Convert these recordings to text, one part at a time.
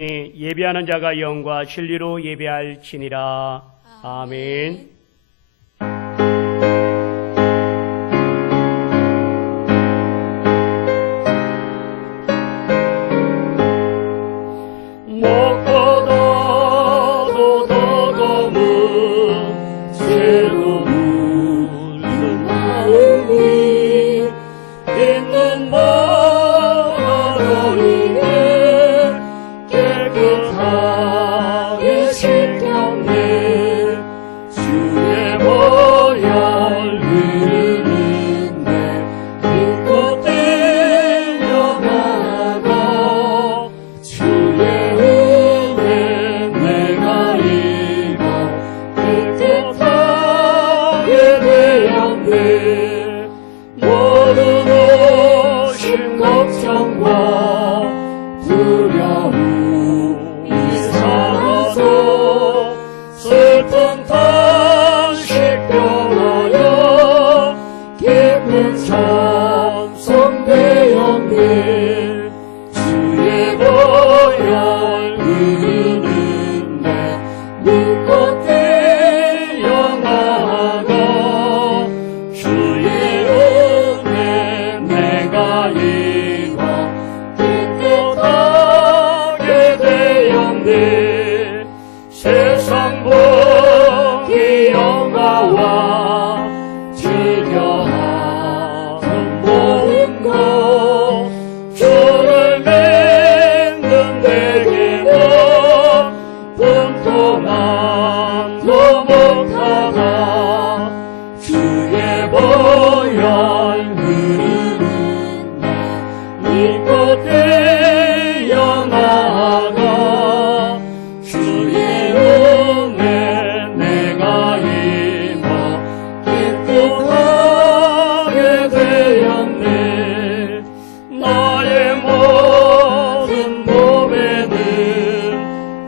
예배하는 자가 영과 진리로 예배할지니라. 아멘. 목포도도 더더문 새로 물든 마음이 있는 바다로이네 깨끗하게 씻겼네. 주의 보혈 흐르는데 빛꽃 되어나가 주의 은혜 내가 입어 깨끗하게 되었네. 모든 오심 걱정과 두려움이 사라져 슬픈 탄식 변하여 기쁜 찬송 되었네. 주의 보혈 흐르는데 눈꽃 되어나가 주의 은혜 내가 입어 깨끗하게 되었네. 세상 복이 영화와 즐겨하던 모든 것 주를 맺는 내게는 분토만도 못하다. 주의 보혈 흐르는데 이곳 되어나가 주의 은혜 내가 입어 깨끗하게 되었네. 나의 모든 몸에는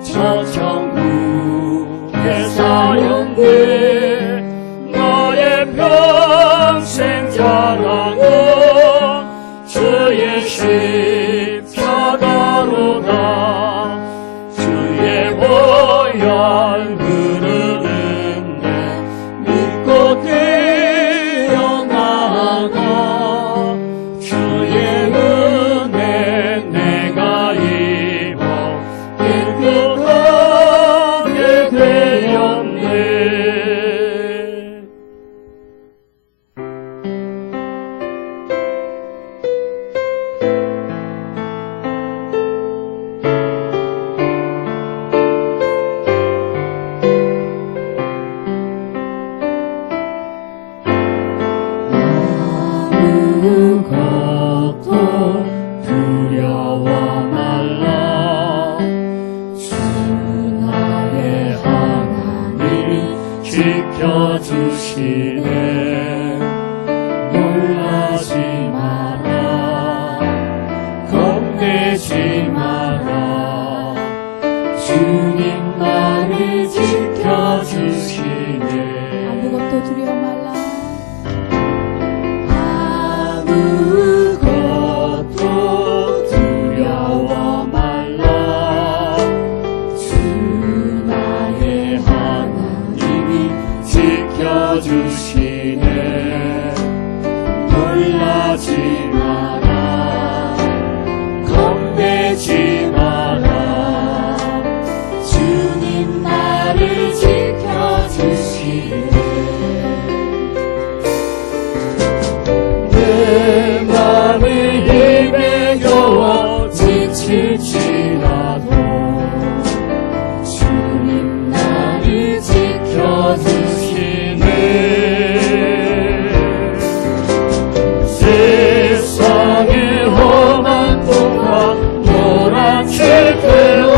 천천국의 사연들 나의 평생 자랑은 주의 십자가로다. 주의 보혈 흐르는데 믿고 뛰어나가 주의 은혜 내가 입어 깨끗하게 되었네. 아무것도 두려워 말라. 주 나의 하나님이 지켜주시네. 놀라지 마라. 겁내지 마라. 주님 나를 지켜주시네. 아무것도 두려워 말라. 아무것도 두려워 말라. 주 나의 하나님이 지켜주시네. 놀라지 마라. 겁내지 마라. 주님 나를 지켜주시네. 내 맘이 힘에 겨워 지칠지라도 주님 나를 지켜주시네. 세상의 험한 동화 노랗게 되어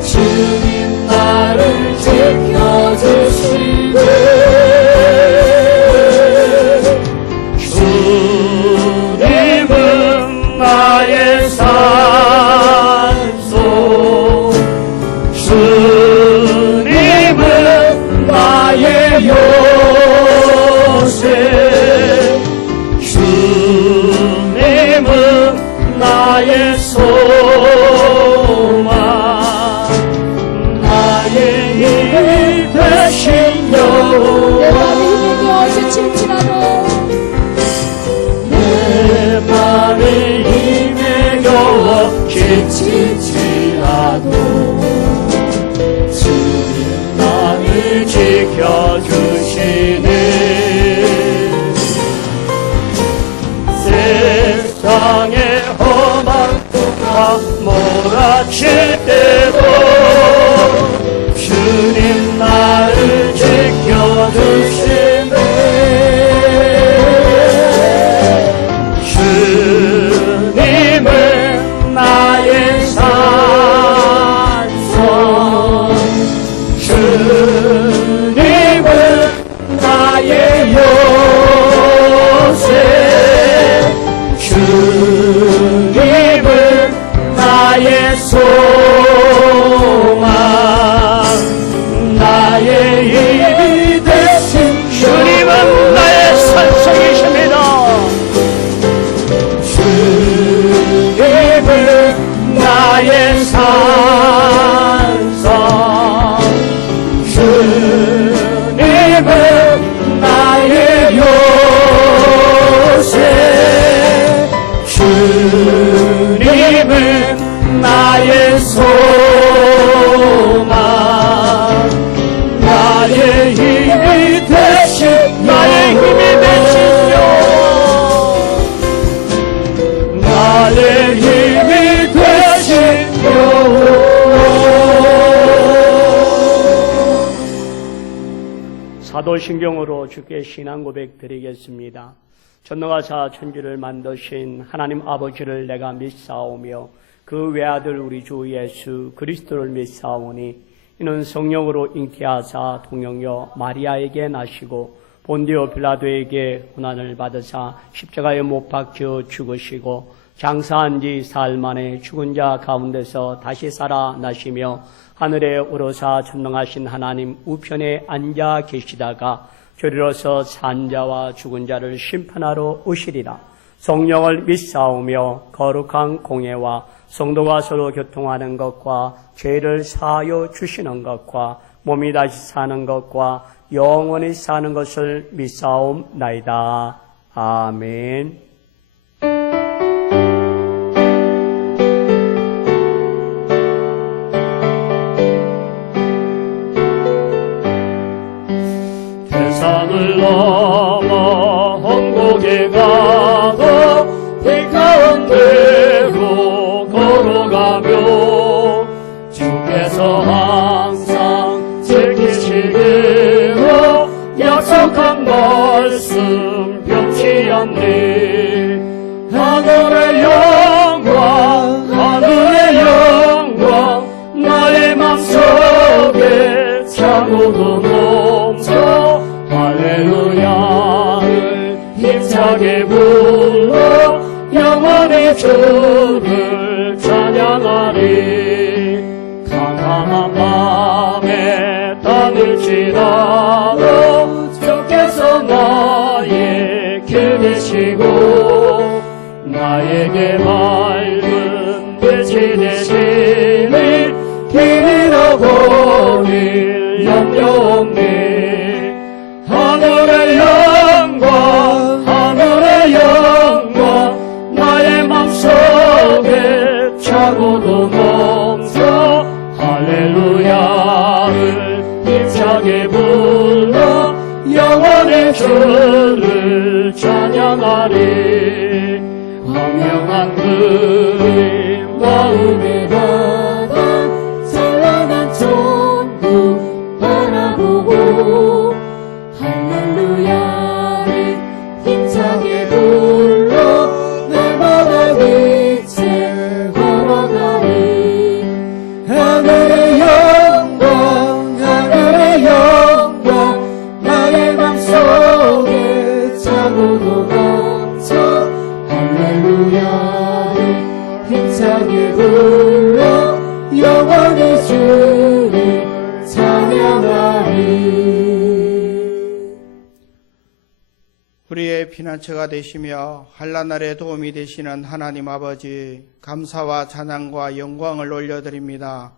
주님 나를 지켜주시네. 지칠지라도 주님 나를 지켜주시네. 세상의 험한 꿈과 몰아칠 때도 주님 나를 지켜주시네. 주님은 나의 산성, 주님은 나의 요새, 주님은 나의 소망, 나의 힘이 되신 주님은 나의 산성이십니다. 주님은 나의 산성, 주님은 나의 요새, 주님은 나의 소망, 나의 힘이 되신, 나의 힘이 되시며 나의 힘이 되시며. 사도신경으로 주께 신앙 고백 드리겠습니다. 전능하사 천지를 만드신 하나님 아버지를 내가 믿사오며 그 외아들 우리 주 예수 그리스도를 믿사오니 이는 성령으로 잉태하사 동정녀 마리아에게 나시고 본디오 빌라도에게 고난을 받으사 십자가에 못 박혀 죽으시고 장사한 지 사흘 만에 죽은 자 가운데서 다시 살아나시며 하늘에 오르사 전능하신 하나님 우편에 앉아 계시다가 저리로서 산 자와 죽은 자를 심판하러 오시리라. 성령을 믿사오며 거룩한 공예와 성도가 서로 교통하는 것과 죄를 사하여 주시는 것과 몸이 다시 사는 것과 영원히 사는 것을 믿사옵나이다. 아멘. 세상을 넘어 홍곡에 가도 길 가운데로 걸어가며 주께서 항상 지키시기로 약속한 말씀 변치 않네. 하늘의 영광 하늘의 영광 나의 맘속에 차고도 넘쳐 할렐루야를 힘차게 불러 영원히 주를 찬양하리. 캄캄한 밤에 다닐지라도 주께서 나의 길 되시고 나에게 맑은 빛이 되시니 길 잃어버릴 염려 없네. 하늘의 영광 하늘의 영광 나의 맘속에 차고도 넘쳐 할렐루야를 힘차게 불러 영원히 주를 찬양하리. 황명한 그림 마음에 받아 찬란한 천국 바라보고 할렐루야를 힘차게 불러 날마다 빛에 걸어가리. 하늘의 영광 하늘의 영광 나의 맘속에 차고도 넘쳐 할렐루야를 힘차게 불러 영원히 주를 찬양하리. 우리의 피난처가 되시며 환난날에 도움이 되시는 하나님 아버지, 감사와 찬양과 영광을 올려드립니다.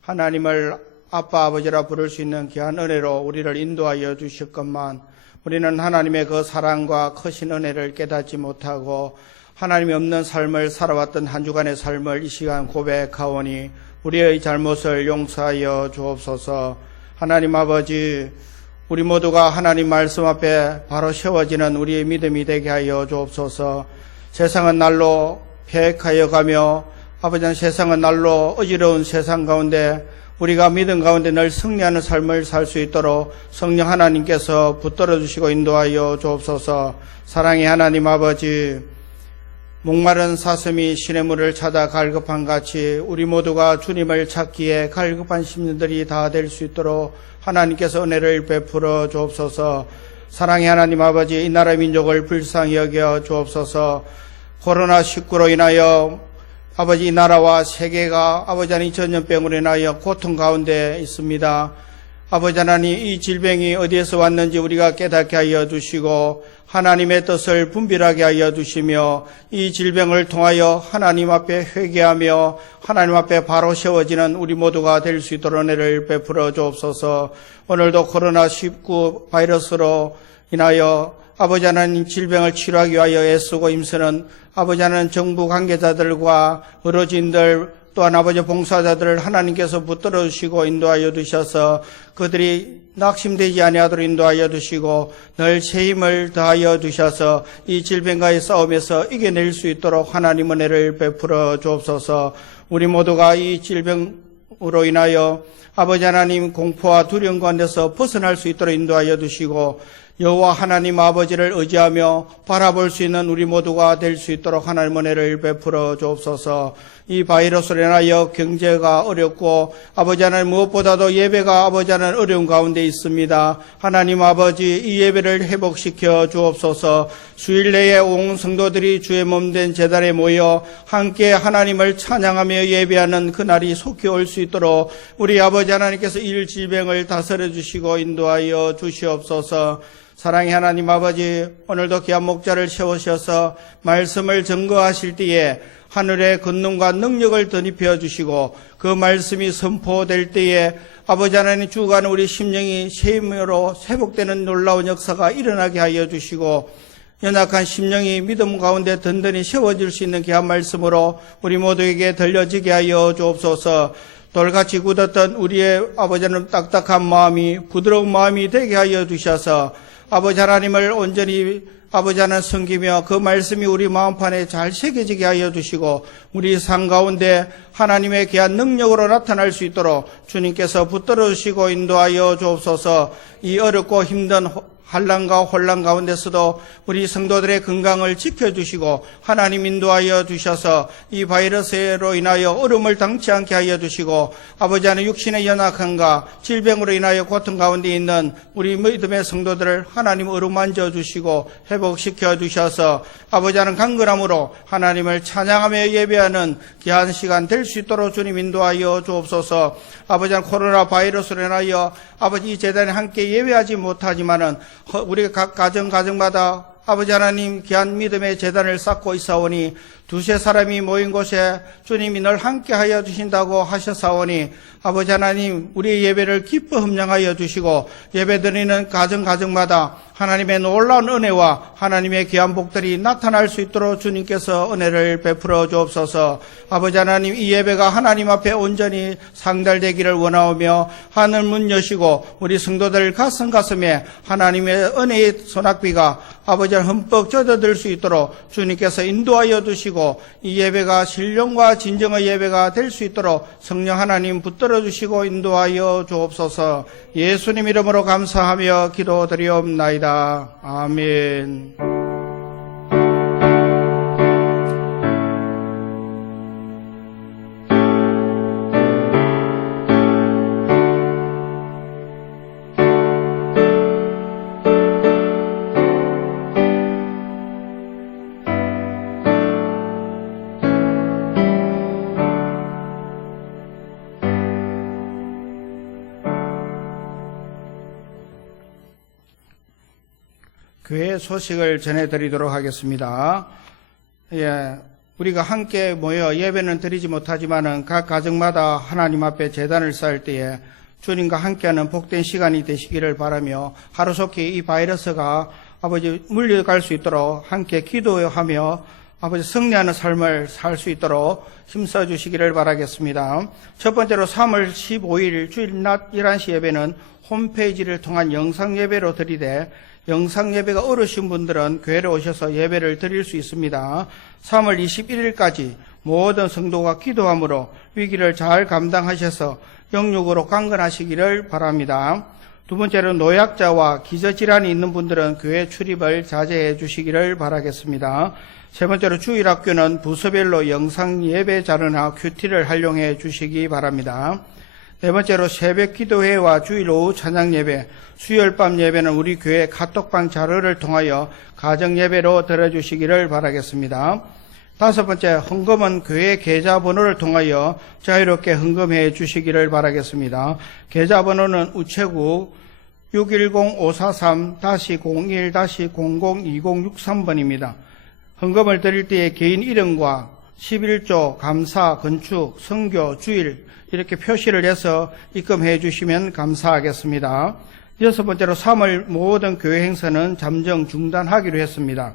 하나님을 아빠 아버지라 부를 수 있는 귀한 은혜로 우리를 인도하여 주실 것만 우리는 하나님의 그 사랑과 크신 은혜를 깨닫지 못하고 하나님이 없는 삶을 살아왔던 한 주간의 삶을 이 시간 고백하오니 우리의 잘못을 용서하여 주옵소서. 하나님 아버지, 우리 모두가 하나님 말씀 앞에 바로 세워지는 우리의 믿음이 되게 하여 주옵소서. 세상은 날로 폐역하여 가며 아버지는 세상은 날로 어지러운 세상 가운데 우리가 믿음 가운데 늘 승리하는 삶을 살 수 있도록 성령 하나님께서 붙들어 주시고 인도하여 주옵소서. 사랑의 하나님 아버지, 목마른 사슴이 시냇물을 찾아 갈급한 같이 우리 모두가 주님을 찾기에 갈급한 심령들이 다 될 수 있도록 하나님께서 은혜를 베풀어 주옵소서. 사랑의 하나님 아버지, 이 나라 민족을 불쌍히 여겨 주옵소서. 코로나19로 인하여 아버지, 이 나라와 세계가 아버지 하나님 전염병으로 인하여 고통 가운데 있습니다. 아버지 하나님, 이 질병이 어디에서 왔는지 우리가 깨닫게 하여 주시고 하나님의 뜻을 분별하게 하여 주시며 이 질병을 통하여 하나님 앞에 회개하며 하나님 앞에 바로 세워지는 우리 모두가 될 수 있도록 은혜를 베풀어 주옵소서. 오늘도 코로나19 바이러스로 인하여 아버지 하나님 질병을 치료하기 위하여 애쓰고 힘쓰는 아버지 하나님 정부 관계자들과 의료진들 또한 아버지 봉사자들을 하나님께서 붙들어 주시고 인도하여 주셔서 그들이 낙심되지 아니하도록 인도하여 주시고 늘 새 힘을 더하여 주셔서 이 질병과의 싸움에서 이겨낼 수 있도록 하나님 은혜를 베풀어 주옵소서. 우리 모두가 이 질병으로 인하여 아버지 하나님 공포와 두려움 가운데서 벗어날 수 있도록 인도하여 주시고 여호와 하나님 아버지를 의지하며 바라볼 수 있는 우리 모두가 될 수 있도록 하나님 은혜를 베풀어 주옵소서. 이 바이러스로 인하여 경제가 어렵고 아버지 하나님 무엇보다도 예배가 아버지 하나님 어려운 가운데 있습니다. 하나님 아버지, 이 예배를 회복시켜 주옵소서. 수일 내에 온 성도들이 주의 몸된 제단에 모여 함께 하나님을 찬양하며 예배하는 그날이 속히 올 수 있도록 우리 아버지 하나님께서 이 질병을 다스려 주시고 인도하여 주시옵소서. 사랑의 하나님 아버지, 오늘도 귀한 목자를 세우셔서 말씀을 증거하실 때에 하늘의 권능과 능력을 덧입혀 주시고 그 말씀이 선포될 때에 아버지 하나님 주간 우리 심령이 새 힘으로 회복되는 놀라운 역사가 일어나게 하여 주시고 연약한 심령이 믿음 가운데 든든히 세워질 수 있는 귀한 말씀으로 우리 모두에게 들려지게 하여 주옵소서. 돌같이 굳었던 우리의 아버지 하나님 딱딱한 마음이 부드러운 마음이 되게 하여 주셔서 아버지 하나님을 온전히 아버지 하나님 섬기며 그 말씀이 우리 마음판에 잘 새겨지게 하여 주시고 우리 삶 가운데 하나님의 귀한 능력으로 나타날 수 있도록 주님께서 붙들어 주시고 인도하여 주옵소서. 이 어렵고 힘든 환난과 혼란 가운데서도 우리 성도들의 건강을 지켜주시고 하나님 인도하여 주셔서 이 바이러스로 인하여 어려움을 당치 않게 하여 주시고 아버지 하나님 육신의 연약함과 질병으로 인하여 고통 가운데 있는 우리 믿음의 성도들을 하나님 어루만져 주시고 회복시켜 주셔서 아버지 하나님 강건함으로 하나님을 찬양하며 예배하는 귀한 시간 될 수 있도록 주님 인도하여 주옵소서. 아버지 하나님 코로나 바이러스로 인하여 아버지 이 재단에 함께 예배하지 못하지만은 우리 각 가정마다 아버지 하나님 귀한 믿음의 재단을 쌓고 있사오니 두세 사람이 모인 곳에 주님이 늘 함께하여 주신다고 하셨사오니 아버지 하나님 우리의 예배를 기뻐 흠령하여 주시고 예배드리는 가정마다 하나님의 놀라운 은혜와 하나님의 귀한 복들이 나타날 수 있도록 주님께서 은혜를 베풀어 주옵소서. 아버지 하나님 이 예배가 하나님 앞에 온전히 상달되기를 원하오며 하늘 문 여시고 우리 성도들 가슴에 하나님의 은혜의 소낙비가 아버지 흠뻑 젖어들 수 있도록 주님께서 인도하여 주시고 이 예배가 신령과 진정의 예배가 될 수 있도록 성령 하나님 붙들어 주시고 인도하여 주옵소서. 예수님 이름으로 감사하며 기도드리옵나이다. 아멘. 교회 소식을 전해드리도록 하겠습니다. 우리가 함께 모여 예배는 드리지 못하지만은 각 가정마다 하나님 앞에 제단을 쌓을 때에 주님과 함께하는 복된 시간이 되시기를 바라며 하루속히 이 바이러스가 아버지 물려갈 수 있도록 함께 기도하며 아버지 승리하는 삶을 살 수 있도록 힘써 주시기를 바라겠습니다. 첫 번째로 3월 15일 주일 낮 11시 예배는 홈페이지를 통한 영상 예배로 드리되 영상 예배가 어려우신 분들은 교회로 오셔서 예배를 드릴 수 있습니다. 3월 21일까지 모든 성도가 기도함으로 위기를 잘 감당하셔서 영육으로 강건하시기를 바랍니다. 두 번째로 노약자와 기저질환이 있는 분들은 교회 출입을 자제해 주시기를 바라겠습니다. 세 번째로 주일학교는 부서별로 영상 예배 자료나 큐티를 활용해 주시기 바랍니다. 네 번째로 새벽 기도회와 주일 오후 찬양 예배, 수요일 밤 예배는 우리 교회 카톡방 자료를 통하여 가정 예배로 들어주시기를 바라겠습니다. 다섯 번째, 헌금은 교회 계좌번호를 통하여 자유롭게 헌금해 주시기를 바라겠습니다. 계좌번호는 우체국 610-543-01-002063번입니다. 헌금을 드릴 때에 개인 이름과 11조, 감사, 건축, 선교, 주일 이렇게 표시를 해서 입금해 주시면 감사하겠습니다. 여섯 번째로 3월 모든 교회 행사는 잠정 중단하기로 했습니다.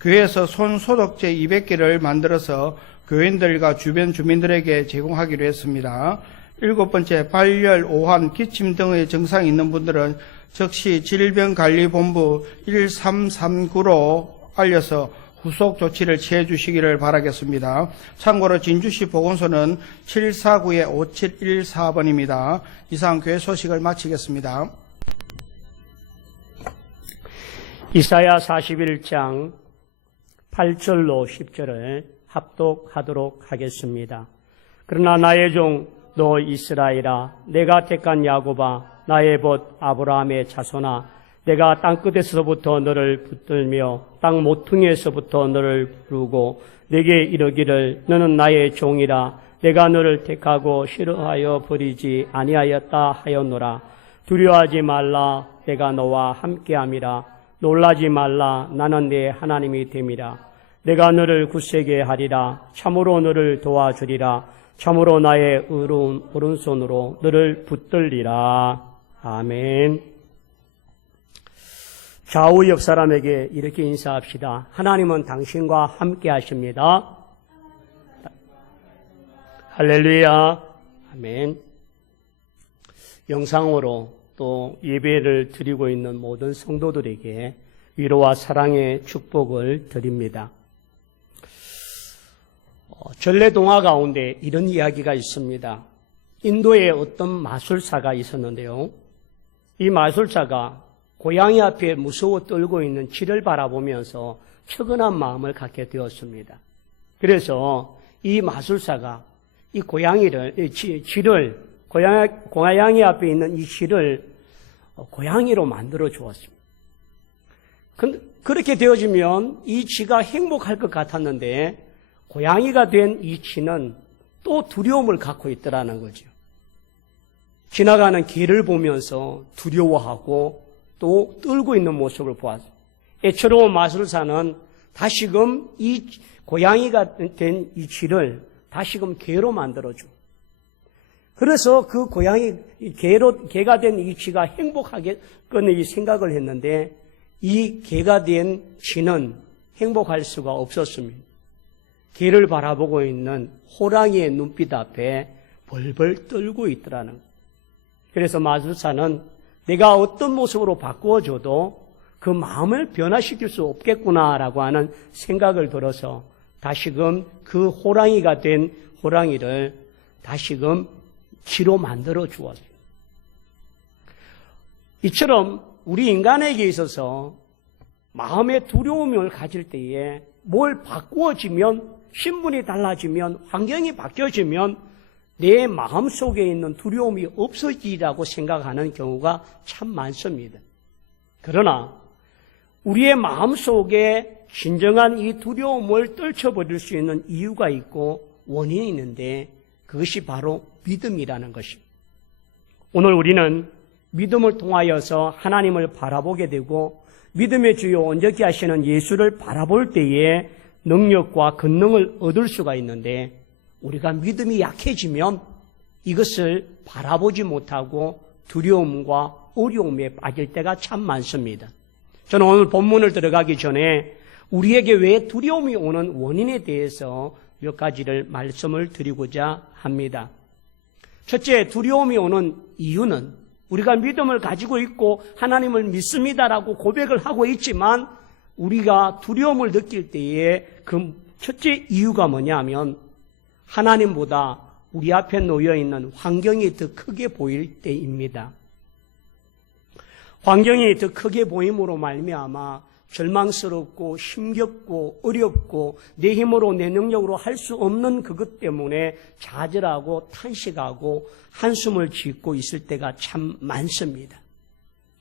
교회에서 손소독제 200개를 만들어서 교인들과 주변 주민들에게 제공하기로 했습니다. 일곱 번째, 발열, 오한, 기침 등의 증상이 있는 분들은 즉시 질병관리본부 1339로 알려서 후속 조치를 취해 주시기를 바라겠습니다. 참고로 진주시 보건소는 749-5714번입니다. 이상 교회 소식을 마치겠습니다. 이사야 41장 8절로 10절을 합독하도록 하겠습니다. 그러나 나의 종 너 이스라엘아, 내가 택한 야곱아, 나의 벗 아브라함의 자손아, 내가 땅끝에서부터 너를 붙들며 땅 모퉁이에서부터 너를 부르고 내게 이르기를 너는 나의 종이라, 내가 너를 택하고 싫어하여 버리지 아니하였다 하였노라. 두려워하지 말라, 내가 너와 함께함이라. 놀라지 말라, 나는 네 하나님이 됨이라. 내가 너를 굳세게 하리라. 참으로 너를 도와주리라. 참으로 나의 의로운 오른손으로 너를 붙들리라. 아멘. 좌우 옆 사람에게 이렇게 인사합시다. 하나님은 당신과 함께 하십니다. 할렐루야. 아멘. 영상으로 또 예배를 드리고 있는 모든 성도들에게 위로와 사랑의 축복을 드립니다. 전래동화 가운데 이런 이야기가 있습니다. 인도에 어떤 마술사가 있었는데요. 이 마술사가 고양이 앞에 무서워 떨고 있는 쥐를 바라보면서 측은한 마음을 갖게 되었습니다. 그래서 이 마술사가 이 쥐를 고양이 앞에 있는 이 쥐를 고양이로 만들어 주었습니다. 그렇게 되어지면 이 쥐가 행복할 것 같았는데 고양이가 된 이 쥐는 또 두려움을 갖고 있더라는 거죠. 지나가는 개를 보면서 두려워하고 또 떨고 있는 모습을 보았습니다. 애처로운 마술사는 다시금 이 고양이가 된 이 쥐를 다시금 개로 만들어줘. 그래서 그 개가 된 이 쥐가 행복하겠거니 생각을 했는데 이 개가 된 쥐는 행복할 수가 없었습니다. 개를 바라보고 있는 호랑이의 눈빛 앞에 벌벌 떨고 있더라는 거예요. 그래서 마술사는 내가 어떤 모습으로 바꾸어줘도 그 마음을 변화시킬 수 없겠구나라고 하는 생각을 들어서 다시금 그 호랑이가 된 호랑이를 다시금 쥐로 만들어 주었어요. 이처럼 우리 인간에게 있어서 마음의 두려움을 가질 때에 뭘 바꾸어지면, 신분이 달라지면, 환경이 바뀌어지면 내 마음속에 있는 두려움이 없어지라고 생각하는 경우가 참 많습니다. 그러나 우리의 마음속에 진정한 이 두려움을 떨쳐버릴 수 있는 이유가 있고 원인이 있는데 그것이 바로 믿음이라는 것입니다. 오늘 우리는 믿음을 통하여서 하나님을 바라보게 되고 믿음의 주요 온전케 하시는 예수를 바라볼 때에 능력과 권능을 얻을 수가 있는데 우리가 믿음이 약해지면 이것을 바라보지 못하고 두려움과 어려움에 빠질 때가 참 많습니다. 저는 오늘 본문을 들어가기 전에 우리에게 왜 두려움이 오는 원인에 대해서 몇 가지를 말씀을 드리고자 합니다. 첫째, 두려움이 오는 이유는 우리가 믿음을 가지고 있고 하나님을 믿습니다라고 고백을 하고 있지만 우리가 두려움을 느낄 때에 그 첫째 이유가 뭐냐면 하나님보다 우리 앞에 놓여있는 환경이 더 크게 보일 때입니다. 환경이 더 크게 보임으로 말미암아 절망스럽고 힘겹고 어렵고 내 힘으로 내 능력으로 할 수 없는 그것 때문에 좌절하고 탄식하고 한숨을 짓고 있을 때가 참 많습니다.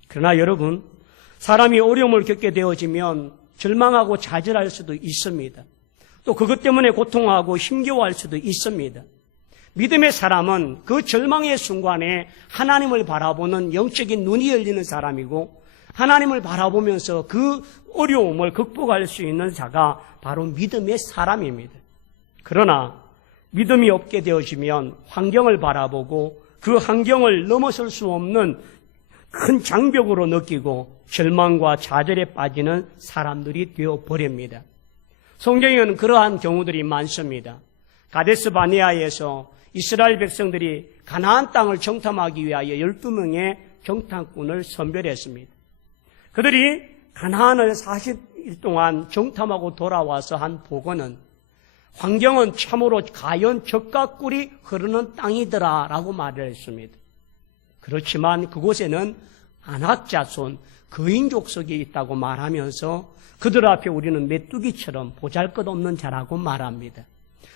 그러나 여러분, 사람이 어려움을 겪게 되어지면 절망하고 좌절할 수도 있습니다. 또 그것 때문에 고통하고 힘겨워할 수도 있습니다. 믿음의 사람은 그 절망의 순간에 하나님을 바라보는 영적인 눈이 열리는 사람이고 하나님을 바라보면서 그 어려움을 극복할 수 있는 자가 바로 믿음의 사람입니다. 그러나 믿음이 없게 되어지면 환경을 바라보고 그 환경을 넘어설 수 없는 큰 장벽으로 느끼고 절망과 좌절에 빠지는 사람들이 되어버립니다. 성경에는 그러한 경우들이 많습니다. 가데스 바네아에서 이스라엘 백성들이 가나안 땅을 정탐하기 위하여 12명의 정탐꾼을 선별했습니다. 그들이 가나안을 40일 동안 정탐하고 돌아와서 한 보고는 환경은 참으로 가연 젖과 꿀이 흐르는 땅이더라 라고 말을 했습니다. 그렇지만 그곳에는 안악자손, 거인족속이 있다고 말하면서 그들 앞에 우리는 메뚜기처럼 보잘것없는 자라고 말합니다.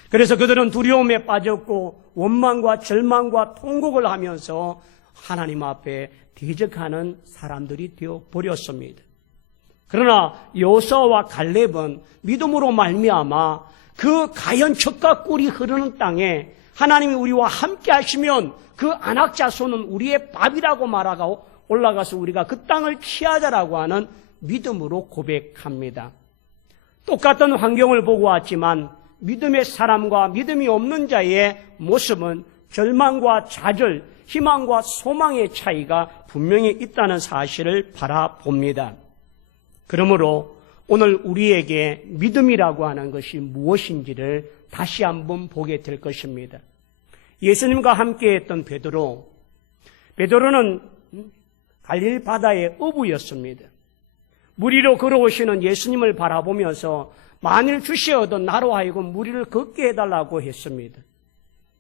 그래서 그들은 두려움에 빠졌고 원망과 절망과 통곡을 하면서 하나님 앞에 대적하는 사람들이 되어버렸습니다. 그러나 여호수아와 갈렙은 믿음으로 말미암아 그 가연 젖과 꿀이 흐르는 땅에 하나님이 우리와 함께 하시면 그 안악자손은 우리의 밥이라고 말하고 올라가서 우리가 그 땅을 취하자라고 하는 믿음으로 고백합니다. 똑같은 환경을 보고 왔지만 믿음의 사람과 믿음이 없는 자의 모습은 절망과 좌절, 희망과 소망의 차이가 분명히 있다는 사실을 바라봅니다. 그러므로 오늘 우리에게 믿음이라고 하는 것이 무엇인지를 다시 한번 보게 될 것입니다. 예수님과 함께 했던 베드로는 갈릴리 바다의 어부였습니다. 물 위로 걸어오시는 예수님을 바라보면서 만일 주시어도 나로 하여금 물 위를 걷게 해달라고 했습니다.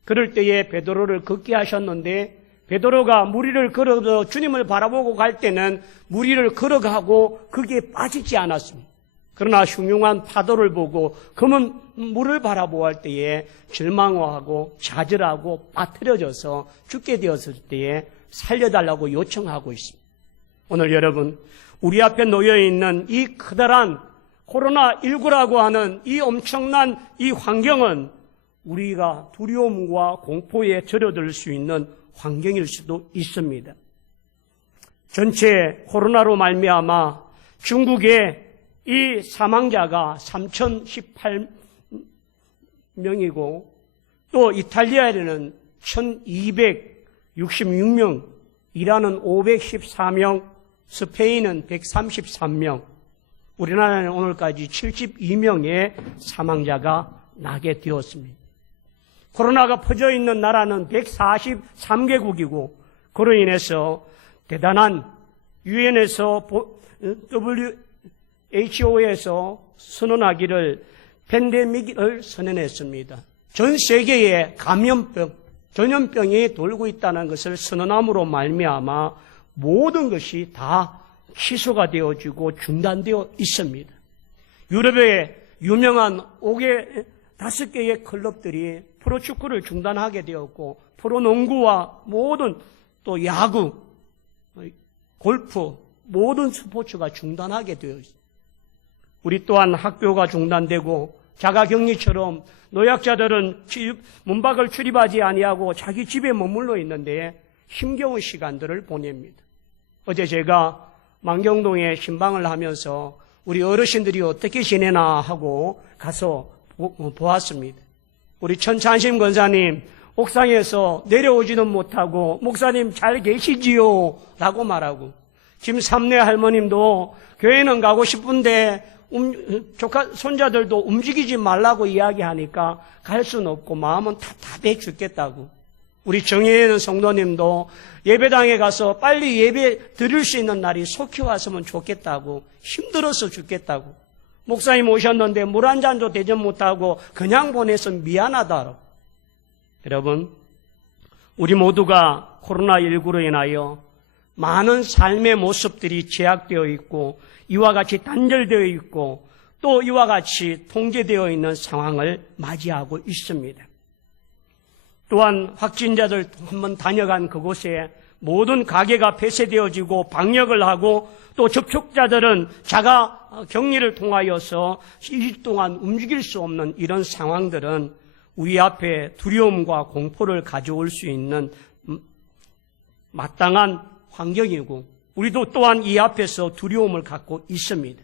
그럴 때에 베드로를 걷게 하셨는데 베드로가 물 위를 걸어서 주님을 바라보고 갈 때는 물 위를 걸어가고 거기에 빠지지 않았습니다. 그러나 흉흉한 파도를 보고 검은 물을 바라보할 때에 절망하고 좌절하고 빠뜨려져서 죽게 되었을 때에 살려달라고 요청하고 있습니다. 오늘 여러분, 우리 앞에 놓여있는 이 커다란 코로나19라고 하는 이 엄청난 이 환경은 우리가 두려움과 공포에 절여들 수 있는 환경일 수도 있습니다. 전체 코로나로 말미암아 중국의 이 사망자가 3,018명이고 또 이탈리아에는 1,266명, 이란은 514명, 스페인은 133명, 우리나라는 오늘까지 72명의 사망자가 나게 되었습니다. 코로나가 퍼져 있는 나라는 143개국이고 그로 인해서 대단한 유엔에서 WHO에서 선언하기를 팬데믹을 선언했습니다. 전 세계에 감염병, 전염병이 돌고 있다는 것을 선언함으로 말미암아 모든 것이 다 취소가 되어지고 중단되어 있습니다. 유럽의 유명한 5개의 클럽들이 프로축구를 중단하게 되었고 프로농구와 모든 또 야구, 골프, 모든 스포츠가 중단하게 되어 있습니다. 우리 또한 학교가 중단되고 자가격리처럼 노약자들은 문 밖을 출입하지 아니하고 자기 집에 머물러 있는데 힘겨운 시간들을 보냅니다. 어제 제가 만경동에 신방을 하면서 우리 어르신들이 어떻게 지내나 하고 가서 보았습니다. 우리 천찬심 권사님 옥상에서 내려오지는 못하고 목사님 잘 계시지요? 라고 말하고 김삼례 할머님도 교회는 가고 싶은데 조카, 손자들도 움직이지 말라고 이야기하니까 갈 수는 없고 마음은 답답해 죽겠다고. 우리 정예는 성도님도 예배당에 가서 빨리 예배 드릴 수 있는 날이 속히 왔으면 좋겠다고, 힘들어서 죽겠다고. 목사님 오셨는데 물 한 잔도 대접 못하고 그냥 보내서 미안하다고. 여러분, 우리 모두가 코로나19로 인하여 많은 삶의 모습들이 제약되어 있고 이와 같이 단절되어 있고 또 이와 같이 통제되어 있는 상황을 맞이하고 있습니다. 또한 확진자들 한번 다녀간 그곳에 모든 가게가 폐쇄되어지고 방역을 하고 또 접촉자들은 자가 격리를 통하여서 일 동안 움직일 수 없는 이런 상황들은 우리 앞에 두려움과 공포를 가져올 수 있는 마땅한 환경이고 우리도 또한 이 앞에서 두려움을 갖고 있습니다.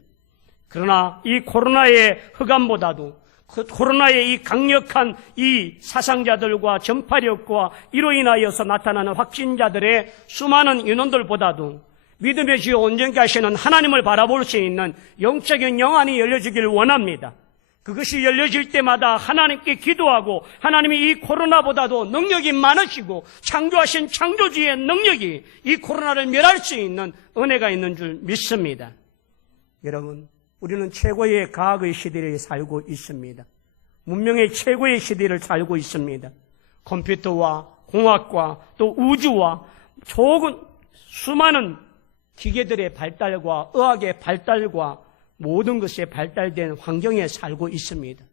그러나 이 코로나의 흑암보다도 그 코로나의 이 강력한 이 사상자들과 전파력과 이로 인하여서 나타나는 확진자들의 수많은 인원들보다도 믿음의 주여 온전케 하시는 하나님을 바라볼 수 있는 영적인 영안이 열려지기를 원합니다. 그것이 열려질 때마다 하나님께 기도하고 하나님이 이 코로나보다도 능력이 많으시고 창조하신 창조주의 능력이 이 코로나를 멸할 수 있는 은혜가 있는 줄 믿습니다. 여러분, 우리는 최고의 과학의 시대를 살고 있습니다. 문명의 최고의 시대를 살고 있습니다. 컴퓨터와 공학과 또 우주와 수많은 기계들의 발달과 의학의 발달과 모든 것이 발달된 환경에 살고 있습니다.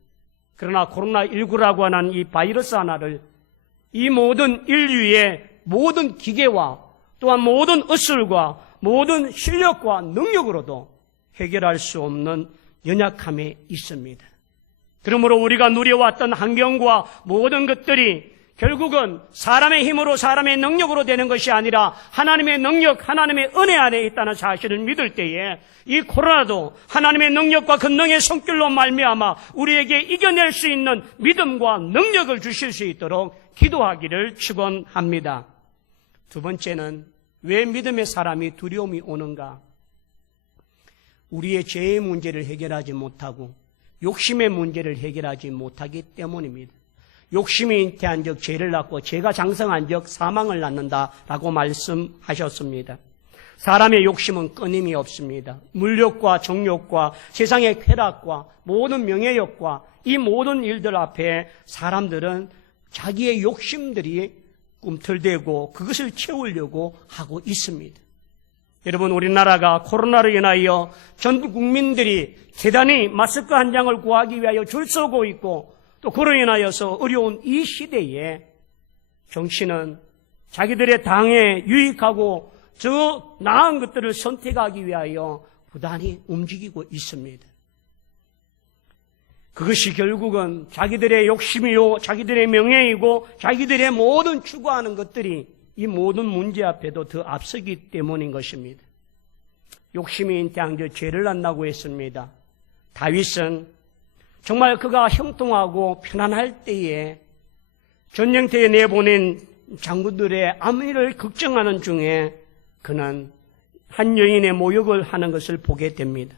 그러나 코로나19라고 하는 이 바이러스 하나를 이 모든 인류의 모든 기계와 또한 모든 의술과 모든 실력과 능력으로도 해결할 수 없는 연약함이 있습니다. 그러므로 우리가 누려왔던 환경과 모든 것들이 결국은 사람의 힘으로 사람의 능력으로 되는 것이 아니라 하나님의 능력, 하나님의 은혜 안에 있다는 사실을 믿을 때에 이 코로나도 하나님의 능력과 권능의 손길로 말미암아 우리에게 이겨낼 수 있는 믿음과 능력을 주실 수 있도록 기도하기를 축원합니다. 두 번째는 왜 믿음의 사람이 두려움이 오는가? 우리의 죄의 문제를 해결하지 못하고 욕심의 문제를 해결하지 못하기 때문입니다. 욕심이 잉태한 적 죄를 낳고 죄가 장성한 적 사망을 낳는다라고 말씀하셨습니다. 사람의 욕심은 끊임이 없습니다. 물욕과 정욕과 세상의 쾌락과 모든 명예욕과 이 모든 일들 앞에 사람들은 자기의 욕심들이 꿈틀대고 그것을 채우려고 하고 있습니다. 여러분, 우리나라가 코로나로 인하여 전 국민들이 대단히 마스크 한 장을 구하기 위하여 줄 서고 있고 또 그로 인하여서 어려운 이 시대에 정치는 자기들의 당에 유익하고 저 나은 것들을 선택하기 위하여 부단히 움직이고 있습니다. 그것이 결국은 자기들의 욕심이요, 자기들의 명예이고 자기들의 모든 추구하는 것들이 이 모든 문제 앞에도 더 앞서기 때문인 것입니다. 욕심이 잉태한 저 죄를 낳는다고 했습니다. 다윗은 정말 그가 형통하고 편안할 때에 전쟁터에 내보낸 장군들의 암위를 걱정하는 중에 그는 한 여인의 모욕을 하는 것을 보게 됩니다.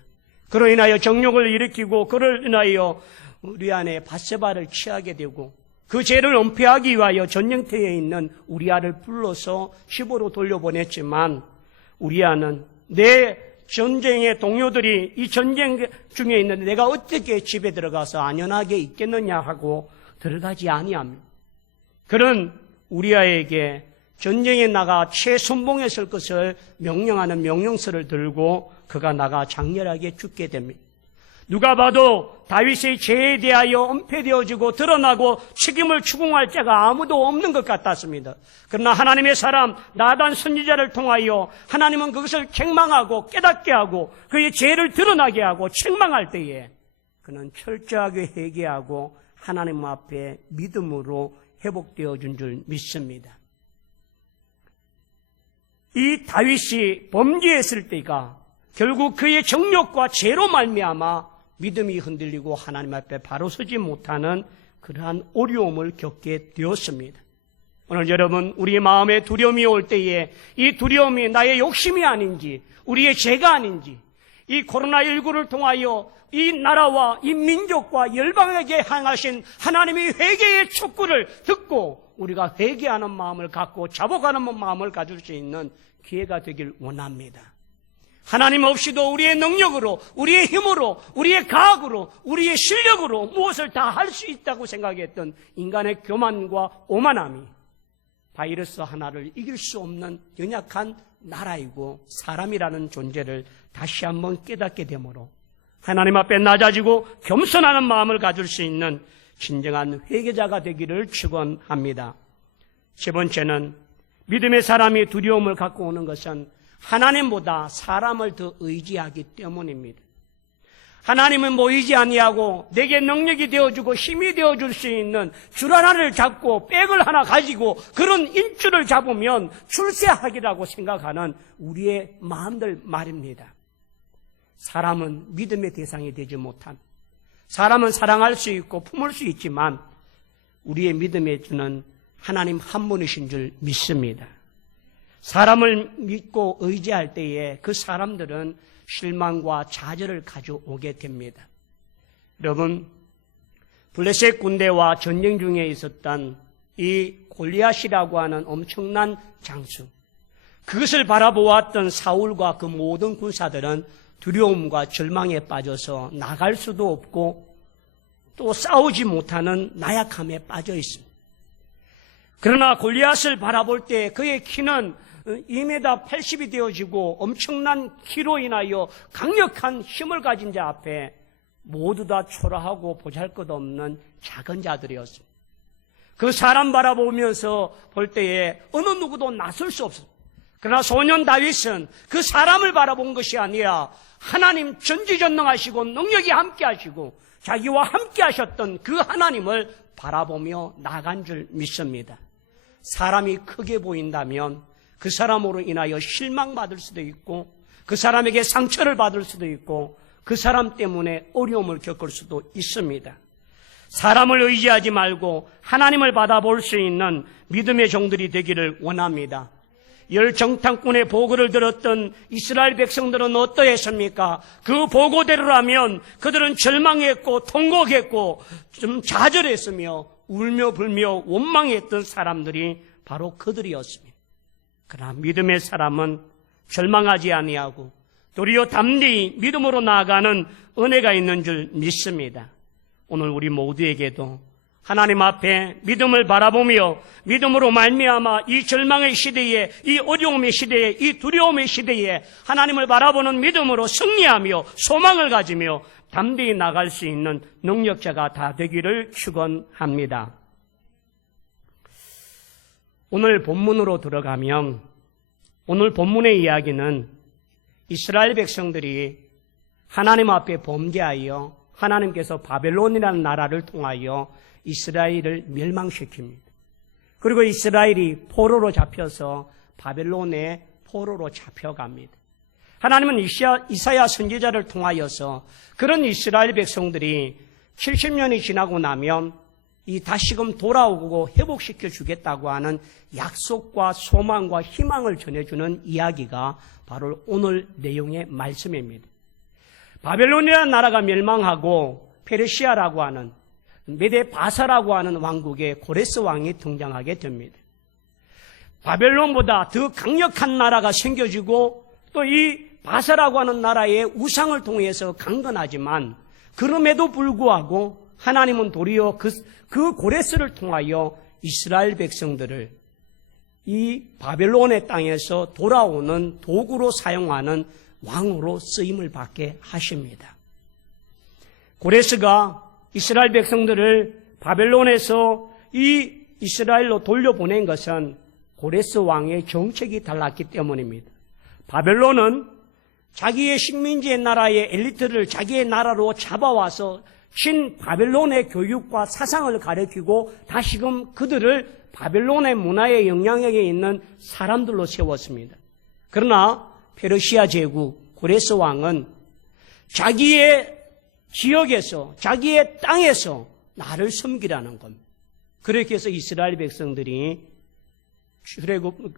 그로 인하여 정욕을 일으키고 그를 인하여 우리아의 밧세바를 취하게 되고 그 죄를 은폐하기 위하여 전쟁터에 있는 우리아를 불러서 시보로 돌려보냈지만 우리아는 내 전쟁의 동료들이 이 전쟁 중에 있는데 내가 어떻게 집에 들어가서 안연하게 있겠느냐 하고 들어가지 아니합니다. 그는 우리아에게 전쟁에 나가 최선봉에 설 것을 명령하는 명령서를 들고 그가 나가 장렬하게 죽게 됩니다. 누가 봐도 다윗의 죄에 대하여 은폐되어지고 드러나고 책임을 추궁할 자가 아무도 없는 것 같았습니다. 그러나 하나님의 사람 나단 선지자를 통하여 하나님은 그것을 책망하고 깨닫게 하고 그의 죄를 드러나게 하고 책망할 때에 그는 철저하게 회개하고 하나님 앞에 믿음으로 회복되어진 줄 믿습니다. 이 다윗이 범죄했을 때가 결국 그의 정욕과 죄로 말미암아 믿음이 흔들리고 하나님 앞에 바로 서지 못하는 그러한 어려움을 겪게 되었습니다. 오늘 여러분, 우리 마음에 두려움이 올 때에 이 두려움이 나의 욕심이 아닌지 우리의 죄가 아닌지 이 코로나19를 통하여 이 나라와 이 민족과 열방에게 향하신 하나님의 회개의 촉구를 듣고 우리가 회개하는 마음을 갖고 자복하는 마음을 가질 수 있는 기회가 되길 원합니다. 하나님 없이도 우리의 능력으로, 우리의 힘으로, 우리의 과학으로, 우리의 실력으로 무엇을 다 할 수 있다고 생각했던 인간의 교만과 오만함이 바이러스 하나를 이길 수 없는 연약한 나라이고 사람이라는 존재를 다시 한번 깨닫게 되므로 하나님 앞에 낮아지고 겸손하는 마음을 가질 수 있는 진정한 회개자가 되기를 축원합니다. 세 번째는 믿음의 사람이 두려움을 갖고 오는 것은 하나님보다 사람을 더 의지하기 때문입니다. 하나님은 뭐 의지 아니하고 내게 능력이 되어주고 힘이 되어줄 수 있는 줄 하나를 잡고 백을 하나 가지고 그런 인줄을 잡으면 출세하기라고 생각하는 우리의 마음들 말입니다. 사람은 믿음의 대상이 되지 못한, 사람은 사랑할 수 있고 품을 수 있지만 우리의 믿음에 주는 하나님 한 분이신 줄 믿습니다. 사람을 믿고 의지할 때에 그 사람들은 실망과 좌절을 가져오게 됩니다. 여러분, 블레셋 군대와 전쟁 중에 있었던 이 골리앗이라고 하는 엄청난 장수, 그것을 바라보았던 사울과 그 모든 군사들은 두려움과 절망에 빠져서 나갈 수도 없고 또 싸우지 못하는 나약함에 빠져 있습니다. 그러나 골리앗을 바라볼 때 그의 키는 2m 80이 되어지고 엄청난 키로 인하여 강력한 힘을 가진 자 앞에 모두 다 초라하고 보잘것없는 작은 자들이었습니다. 그 사람 바라보면서 볼 때에 어느 누구도 나설 수 없습니다. 그러나 소년 다윗은 그 사람을 바라본 것이 아니라 하나님 전지전능하시고 능력이 함께 하시고 자기와 함께 하셨던 그 하나님을 바라보며 나간 줄 믿습니다. 사람이 크게 보인다면 그 사람으로 인하여 실망받을 수도 있고 그 사람에게 상처를 받을 수도 있고 그 사람 때문에 어려움을 겪을 수도 있습니다. 사람을 의지하지 말고 하나님을 받아볼 수 있는 믿음의 종들이 되기를 원합니다. 열 정탐꾼의 보고를 들었던 이스라엘 백성들은 어떠했습니까? 그 보고대로라면 그들은 절망했고 통곡했고 좀 좌절했으며 울며 불며 원망했던 사람들이 바로 그들이었습니다. 그러나 믿음의 사람은 절망하지 아니하고 도리어 담대히 믿음으로 나아가는 은혜가 있는 줄 믿습니다. 오늘 우리 모두에게도 하나님 앞에 믿음을 바라보며 믿음으로 말미암아 이 절망의 시대에, 이 어려움의 시대에, 이 두려움의 시대에 하나님을 바라보는 믿음으로 승리하며 소망을 가지며 담대히 나갈 수 있는 능력자가 다 되기를 축원합니다. 오늘 본문으로 들어가면 오늘 본문의 이야기는 이스라엘 백성들이 하나님 앞에 범죄하여 하나님께서 바벨론이라는 나라를 통하여 이스라엘을 멸망시킵니다. 그리고 이스라엘이 포로로 잡혀서 바벨론의 포로로 잡혀갑니다. 하나님은 이사야 선지자를 통하여서 그런 이스라엘 백성들이 70년이 지나고 나면 이 다시금 돌아오고 회복시켜 주겠다고 하는 약속과 소망과 희망을 전해주는 이야기가 바로 오늘 내용의 말씀입니다. 바벨론이라는 나라가 멸망하고 페르시아라고 하는 메데 바사라고 하는 왕국의 고레스 왕이 등장하게 됩니다. 바벨론보다 더 강력한 나라가 생겨지고 또 이 바사라고 하는 나라의 우상을 통해서 강건하지만 그럼에도 불구하고 하나님은 도리어 그 고레스를 통하여 이스라엘 백성들을 이 바벨론의 땅에서 돌아오는 도구로 사용하는 왕으로 쓰임을 받게 하십니다. 고레스가 이스라엘 백성들을 바벨론에서 이 이스라엘로 돌려보낸 것은 고레스 왕의 정책이 달랐기 때문입니다. 바벨론은 자기의 식민지의 나라의 엘리트를 자기의 나라로 잡아와서 신 바벨론의 교육과 사상을 가르치고 다시금 그들을 바벨론의 문화의 영향력에 있는 사람들로 세웠습니다. 그러나 페르시아 제국 고레스 왕은 자기의 지역에서 자기의 땅에서 나를 섬기라는 겁니다. 그렇게 해서 이스라엘 백성들이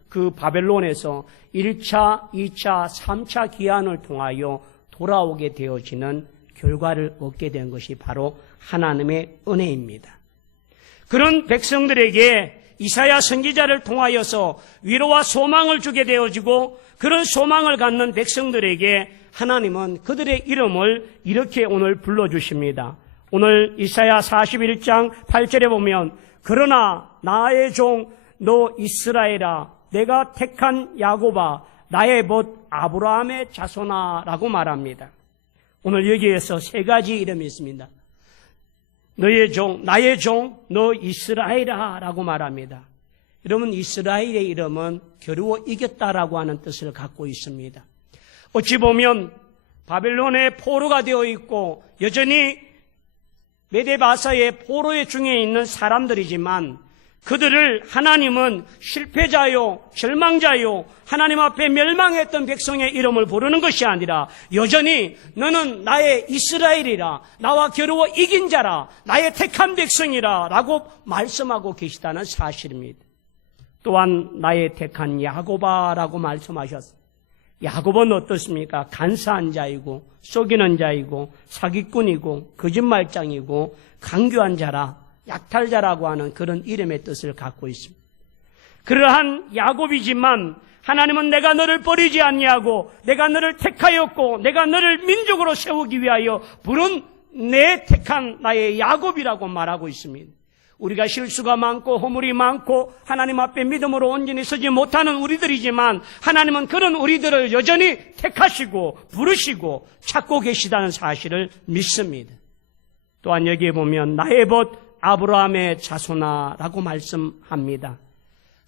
그 바벨론에서 1차, 2차, 3차 기한을 통하여 돌아오게 되어지는 결과를 얻게 된 것이 바로 하나님의 은혜입니다. 그런 백성들에게 이사야 선지자를 통하여서 위로와 소망을 주게 되어지고 그런 소망을 갖는 백성들에게 하나님은 그들의 이름을 이렇게 오늘 불러주십니다. 오늘 이사야 41장 8절에 보면 그러나 나의 종 너 이스라엘아 내가 택한 야곱아 나의 벗 아브라함의 자손아 라고 말합니다. 오늘 여기에서 세 가지 이름이 있습니다. 너의 종, 나의 종, 너 이스라엘아 라고 말합니다. 여러분 이스라엘의 이름은 겨루어 이겼다라고 하는 뜻을 갖고 있습니다. 어찌 보면 바벨론의 포로가 되어 있고 여전히 메데바사의 포로의 중에 있는 사람들이지만 그들을 하나님은 실패자요, 절망자요, 하나님 앞에 멸망했던 백성의 이름을 부르는 것이 아니라 여전히 너는 나의 이스라엘이라, 나와 겨루어 이긴 자라, 나의 택한 백성이라 라고 말씀하고 계시다는 사실입니다. 또한 나의 택한 야곱아라고 말씀하셨습니다. 야곱은 어떻습니까? 간사한 자이고 속이는 자이고 사기꾼이고 거짓말장이고 강교한 자라, 약탈자라고 하는 그런 이름의 뜻을 갖고 있습니다. 그러한 야곱이지만 하나님은 내가 너를 버리지 아니하고 내가 너를 택하였고 내가 너를 민족으로 세우기 위하여 부른 내 택한 나의 야곱이라고 말하고 있습니다. 우리가 실수가 많고 허물이 많고 하나님 앞에 믿음으로 온전히 서지 못하는 우리들이지만 하나님은 그런 우리들을 여전히 택하시고 부르시고 찾고 계시다는 사실을 믿습니다. 또한 여기에 보면 나의 벗 아브라함의 자손아라고 말씀합니다.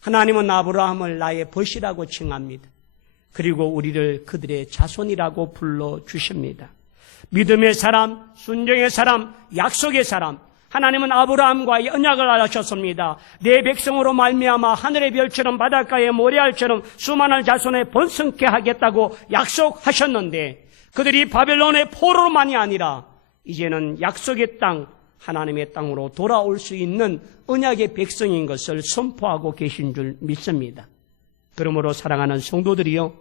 하나님은 아브라함을 나의 벗이라고 칭합니다. 그리고 우리를 그들의 자손이라고 불러주십니다. 믿음의 사람, 순종의 사람, 약속의 사람, 하나님은 아브라함과 언약을 하셨습니다. 내 백성으로 말미암아 하늘의 별처럼 바닷가의 모래알처럼 수많은 자손에 번성케 하겠다고 약속하셨는데 그들이 바벨론의 포로만이 아니라 이제는 약속의 땅, 하나님의 땅으로 돌아올 수 있는 언약의 백성인 것을 선포하고 계신 줄 믿습니다. 그러므로 사랑하는 성도들이요,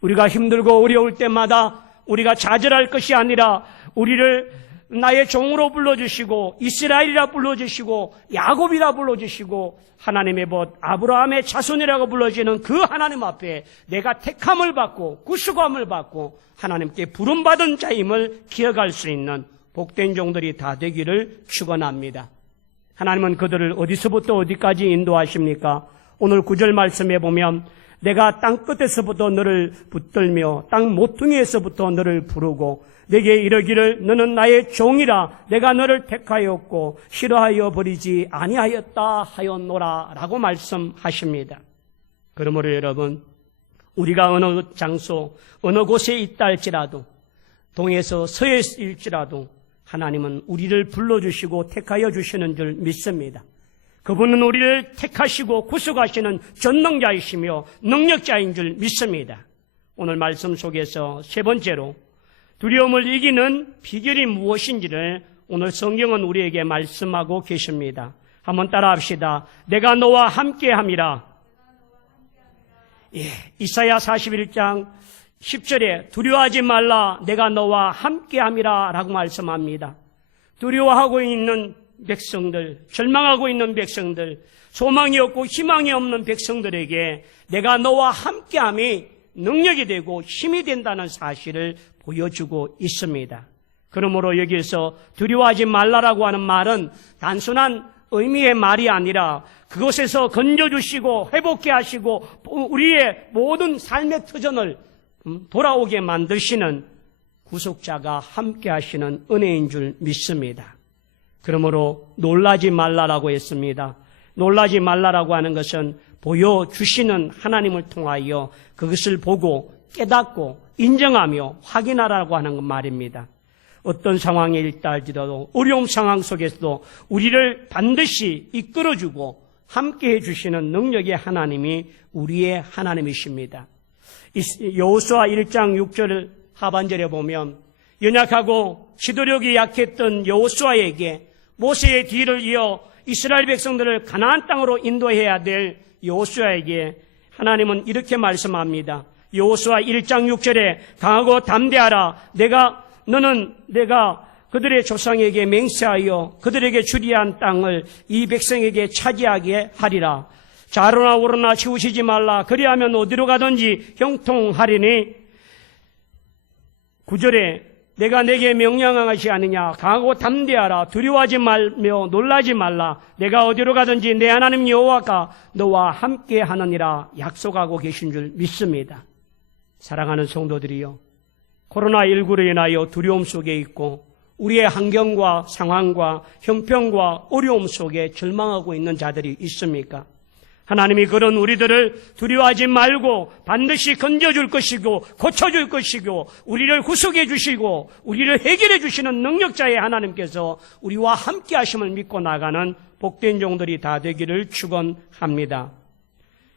우리가 힘들고 어려울 때마다 우리가 좌절할 것이 아니라 우리를 나의 종으로 불러주시고 이스라엘이라 불러주시고 야곱이라 불러주시고 하나님의 벗 아브라함의 자손이라고 불러지는 그 하나님 앞에 내가 택함을 받고 구속함을 받고 하나님께 부름받은 자임을 기억할 수 있는 복된 종들이 다 되기를 축원합니다. 하나님은 그들을 어디서부터 어디까지 인도하십니까? 오늘 9절 말씀에 보면 내가 땅 끝에서부터 너를 붙들며 땅 모퉁이에서부터 너를 부르고 내게 이르기를 너는 나의 종이라 내가 너를 택하였고 싫어하여 버리지 아니하였다 하였노라 라고 말씀하십니다. 그러므로 여러분, 우리가 어느 장소 어느 곳에 있다 할지라도 동에서 서에 있을지라도 하나님은 우리를 불러주시고 택하여 주시는 줄 믿습니다. 그분은 우리를 택하시고 구속하시는 전능자이시며 능력자인 줄 믿습니다. 오늘 말씀 속에서 세 번째로 두려움을 이기는 비결이 무엇인지를 오늘 성경은 우리에게 말씀하고 계십니다. 한번 따라합시다. 내가 너와 함께함이라. 이사야 41장 10절에 두려워하지 말라 내가 너와 함께함이라 라고 말씀합니다. 두려워하고 있는 백성들, 절망하고 있는 백성들, 소망이 없고 희망이 없는 백성들에게 내가 너와 함께함이 능력이 되고 힘이 된다는 사실을 보여주고 있습니다. 그러므로 여기에서 두려워하지 말라라고 하는 말은 단순한 의미의 말이 아니라 그곳에서 건져주시고 회복케 하시고 우리의 모든 삶의 터전을 돌아오게 만드시는 구속자가 함께 하시는 은혜인 줄 믿습니다. 그러므로 놀라지 말라라고 했습니다. 놀라지 말라라고 하는 것은 보여주시는 하나님을 통하여 그것을 보고 깨닫고 인정하며 확인하라고 하는 말입니다. 어떤 상황에 있다 할지라도 어려운 상황 속에서도 우리를 반드시 이끌어주고 함께 해주시는 능력의 하나님이 우리의 하나님이십니다. 여호수아 1장 6절 하반절에 보면 연약하고 지도력이 약했던 여호수아에게 모세의 뒤를 이어 이스라엘 백성들을 가나안 땅으로 인도해야 될 여호수아에게 하나님은 이렇게 말씀합니다. 여호수아 1장 6절에 강하고 담대하라. 내가 그들의 조상에게 맹세하여 그들에게 주리한 땅을 이 백성에게 차지하게 하리라. 좌로나 우로나 치우치지 말라. 그리하면 어디로 가든지 형통하리니. 9절에 내가 내게 명령한 것이 아니냐. 강하고 담대하라. 두려워하지 말며 놀라지 말라. 내가 어디로 가든지 내 하나님 여호와가 너와 함께 하느니라 약속하고 계신 줄 믿습니다. 사랑하는 성도들이여, 코로나19로 인하여 두려움 속에 있고 우리의 환경과 상황과 형편과 어려움 속에 절망하고 있는 자들이 있습니까? 하나님이 그런 우리들을 두려워하지 말고 반드시 건져줄 것이고 고쳐줄 것이고 우리를 구속해 주시고 우리를 해결해 주시는 능력자의 하나님께서 우리와 함께 하심을 믿고 나가는 복된 종들이 다 되기를 축원합니다.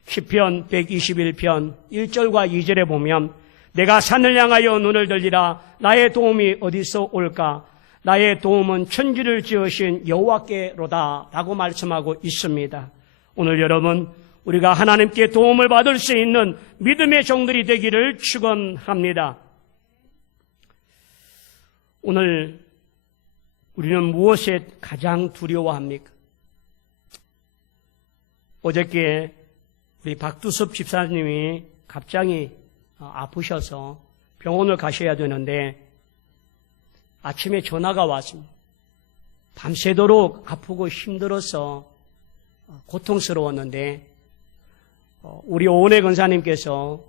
시편 121편 1절과 2절에 보면 내가 산을 향하여 눈을 들리라. 나의 도움이 어디서 올까? 나의 도움은 천지를 지으신 여호와께로다 라고 말씀하고 있습니다. 오늘 여러분, 우리가 하나님께 도움을 받을 수 있는 믿음의 종들이 되기를 축원합니다. 오늘 우리는 무엇에 가장 두려워합니까? 어저께 우리 박두섭 집사님이 갑자기 아프셔서 병원을 가셔야 되는데 아침에 전화가 왔습니다. 밤새도록 아프고 힘들어서 고통스러웠는데 우리 오은혜 권사님께서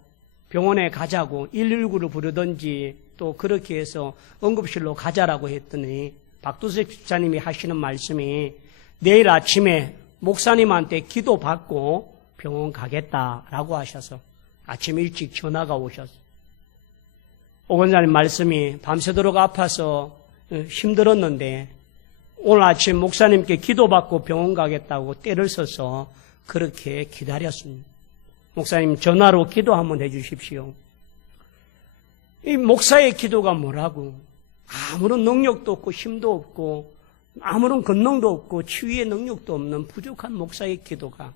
병원에 가자고 119를 부르든지 또 그렇게 해서 응급실로 가자라고 했더니 박두섭 집사님이 하시는 말씀이 내일 아침에 목사님한테 기도받고 병원 가겠다라고 하셔서 아침 일찍 전화가 오셨어요. 오 권사님 말씀이 밤새도록 아파서 힘들었는데 오늘 아침 목사님께 기도받고 병원 가겠다고 때를 써서 그렇게 기다렸습니다. 목사님 전화로 기도 한번 해주십시오. 이 목사의 기도가 뭐라고? 아무런 능력도 없고 힘도 없고 아무런 권능도 없고 치유의 능력도 없는 부족한 목사의 기도가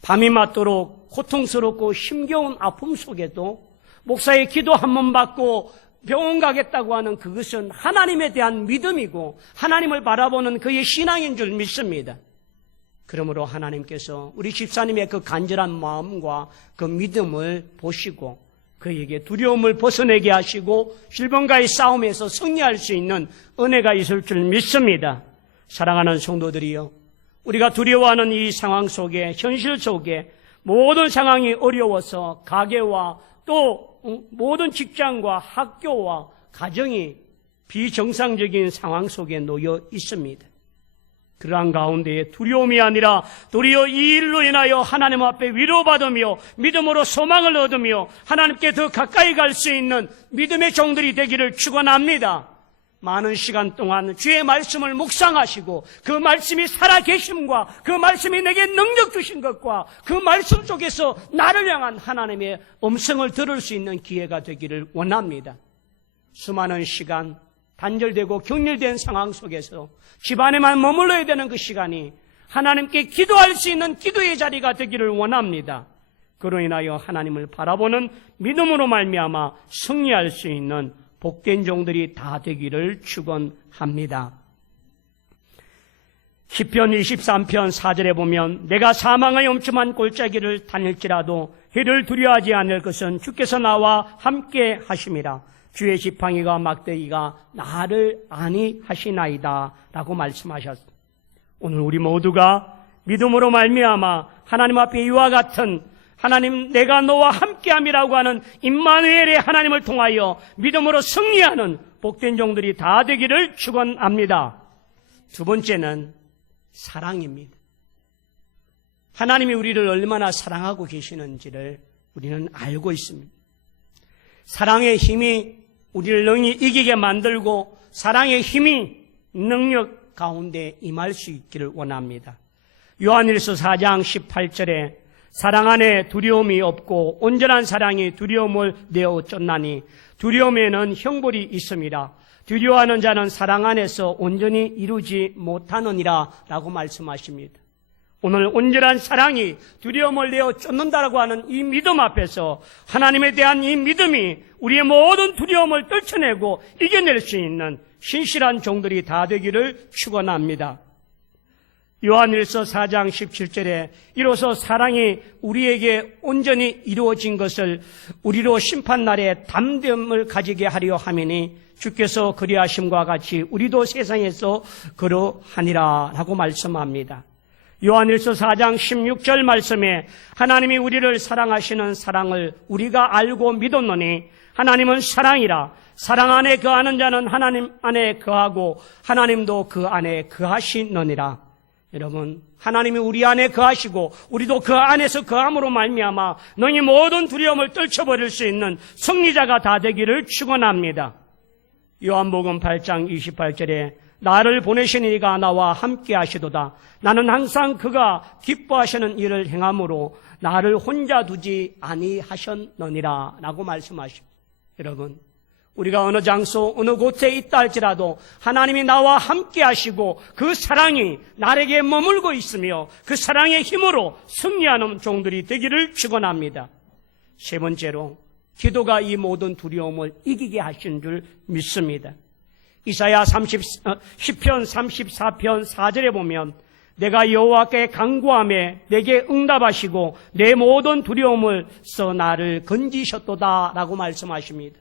밤이 맞도록 고통스럽고 힘겨운 아픔 속에도 목사의 기도 한 번 받고 병원 가겠다고 하는 그것은 하나님에 대한 믿음이고 하나님을 바라보는 그의 신앙인 줄 믿습니다. 그러므로 하나님께서 우리 집사님의 그 간절한 마음과 그 믿음을 보시고 그에게 두려움을 벗어내게 하시고 질병과의 싸움에서 승리할 수 있는 은혜가 있을 줄 믿습니다. 사랑하는 성도들이여, 우리가 두려워하는 이 상황 속에, 현실 속에 모든 상황이 어려워서 가게와 또 모든 직장과 학교와 가정이 비정상적인 상황 속에 놓여 있습니다. 그러한 가운데에 두려움이 아니라 도리어 이 일로 인하여 하나님 앞에 위로받으며 믿음으로 소망을 얻으며 하나님께 더 가까이 갈 수 있는 믿음의 종들이 되기를 축원합니다. 많은 시간 동안 주의 말씀을 묵상하시고 그 말씀이 살아계심과 그 말씀이 내게 능력 주신 것과 그 말씀 속에서 나를 향한 하나님의 음성을 들을 수 있는 기회가 되기를 원합니다. 수많은 시간 단절되고 격렬된 상황 속에서 집안에만 머물러야 되는 그 시간이 하나님께 기도할 수 있는 기도의 자리가 되기를 원합니다. 그로 인하여 하나님을 바라보는 믿음으로 말미암아 승리할 수 있는 복된 종들이 다 되기를 축원합니다. 시편 23편 4절에 보면 내가 사망의 엄침한 골짜기를 다닐지라도 해를 두려워하지 않을 것은 주께서 나와 함께 하심이라. 주의 지팡이가 막대기가 나를 안위하시나이다 라고 말씀하셨습니다. 오늘 우리 모두가 믿음으로 말미암아 하나님 앞에 이와 같은 하나님 내가 너와 함께함이라고 하는 임마누엘의 하나님을 통하여 믿음으로 승리하는 복된 종들이 다 되기를 축원합니다. 두 번째는 사랑입니다. 하나님이 우리를 얼마나 사랑하고 계시는지를 우리는 알고 있습니다. 사랑의 힘이 우리를 능히 이기게 만들고 사랑의 힘이 능력 가운데 임할 수 있기를 원합니다. 요한일서 4장 18절에 사랑 안에 두려움이 없고 온전한 사랑이 두려움을 내어 쫓나니 두려움에는 형벌이 있습니다. 두려워하는 자는 사랑 안에서 온전히 이루지 못하느니라 라고 말씀하십니다. 오늘 온전한 사랑이 두려움을 내어 쫓는다라고 하는 이 믿음 앞에서 하나님에 대한 이 믿음이 우리의 모든 두려움을 떨쳐내고 이겨낼 수 있는 신실한 종들이 다 되기를 축원합니다. 요한일서 4장 17절에 이로써 사랑이 우리에게 온전히 이루어진 것을 우리로 심판날에 담대함을 가지게 하려 함이니 주께서 그리하심과 같이 우리도 세상에서 그러하니라 라고 말씀합니다. 요한일서 4장 16절 말씀에 하나님이 우리를 사랑하시는 사랑을 우리가 알고 믿었노니 하나님은 사랑이라 사랑 안에 거하는 자는 하나님 안에 거하고 하나님도 그 안에 거하시느니라. 여러분, 하나님이 우리 안에 거하시고 우리도 그 안에서 거함으로 말미암아 너희 모든 두려움을 떨쳐버릴 수 있는 승리자가 다 되기를 축원합니다. 요한복음 8장 28절에 나를 보내신 이가 나와 함께 하시도다. 나는 항상 그가 기뻐하시는 일을 행함으로 나를 혼자 두지 아니하셨느니라 라고 말씀하십니다. 여러분, 우리가 어느 장소 어느 곳에 있다 할지라도 하나님이 나와 함께 하시고 그 사랑이 나에게 머물고 있으며 그 사랑의 힘으로 승리하는 종들이 되기를 축원합니다. 세 번째로 기도가 이 모든 두려움을 이기게 하신 줄 믿습니다. 이사야 10편 34편 4절에 보면 내가 여호와께 간구하며 내게 응답하시고 내 모든 두려움을 써 나를 건지셨도다 라고 말씀하십니다.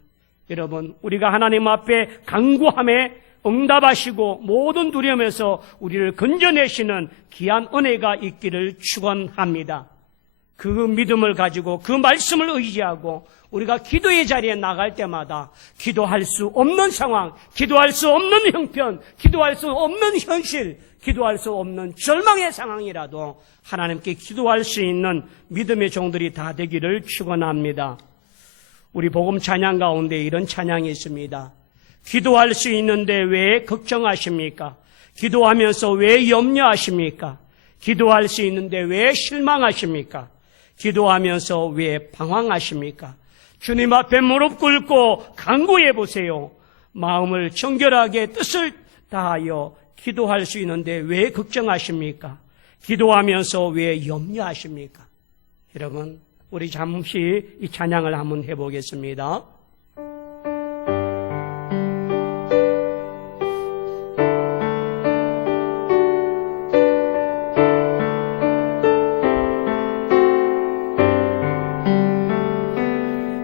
여러분, 우리가 하나님 앞에 간구하며 응답하시고 모든 두려움에서 우리를 건져내시는 귀한 은혜가 있기를 축원합니다. 그 믿음을 가지고 그 말씀을 의지하고 우리가 기도의 자리에 나갈 때마다 기도할 수 없는 상황, 기도할 수 없는 형편, 기도할 수 없는 현실, 기도할 수 없는 절망의 상황이라도 하나님께 기도할 수 있는 믿음의 종들이 다 되기를 축원합니다. 우리 복음 찬양 가운데 이런 찬양이 있습니다. 기도할 수 있는데 왜 걱정하십니까? 기도하면서 왜 염려하십니까? 기도할 수 있는데 왜 실망하십니까? 기도하면서 왜 방황하십니까? 주님 앞에 무릎 꿇고 간구해 보세요. 마음을 정결하게 뜻을 다하여 기도할 수 있는데 왜 걱정하십니까? 기도하면서 왜 염려하십니까? 여러분, 우리 잠시 이 찬양을 한번 해보겠습니다.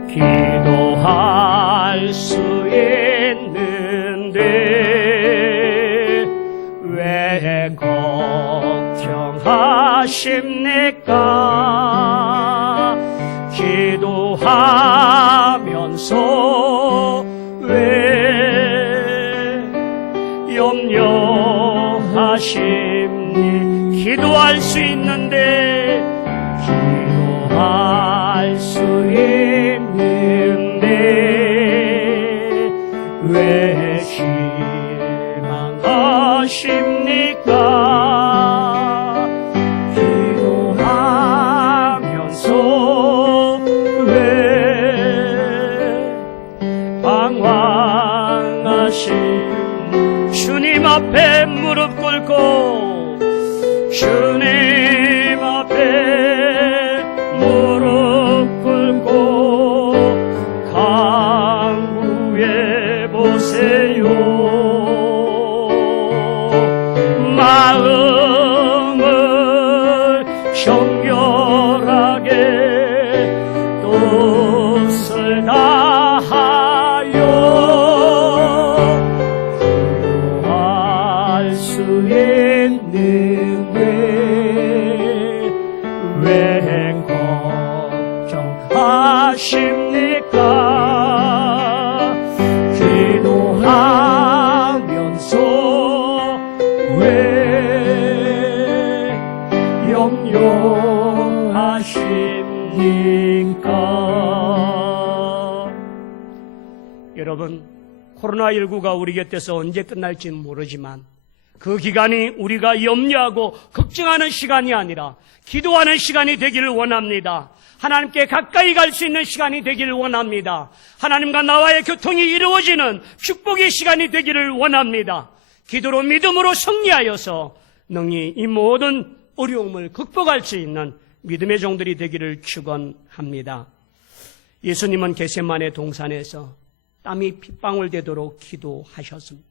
기도할 수 있는데 왜 걱정하십니까? 기도하면서 왜 염려하십니? 기도할 수 있는데 기도할 수 있는데 왜 실망하십니까? 기도하면서 왜 방황하십니까? 주님 앞에 무릎 꿇고 주님 앞에 무릎 꿇고 간구해 보세요. 마음을 정결하게 뜻을 다하여 기도할 수 있는데 왜 걱정하십니까? 기도하면서 왜 염려하십니까? 여러분, 코로나19가 우리 곁에서 언제 끝날지는 모르지만 그 기간이 우리가 염려하고 걱정하는 시간이 아니라 기도하는 시간이 되기를 원합니다. 하나님께 가까이 갈 수 있는 시간이 되기를 원합니다. 하나님과 나와의 교통이 이루어지는 축복의 시간이 되기를 원합니다. 기도로 믿음으로 승리하여서 능히 이 모든 어려움을 극복할 수 있는 믿음의 종들이 되기를 축원합니다. 예수님은 겟세마네 동산에서 땀이 핏방울 되도록 기도하셨습니다.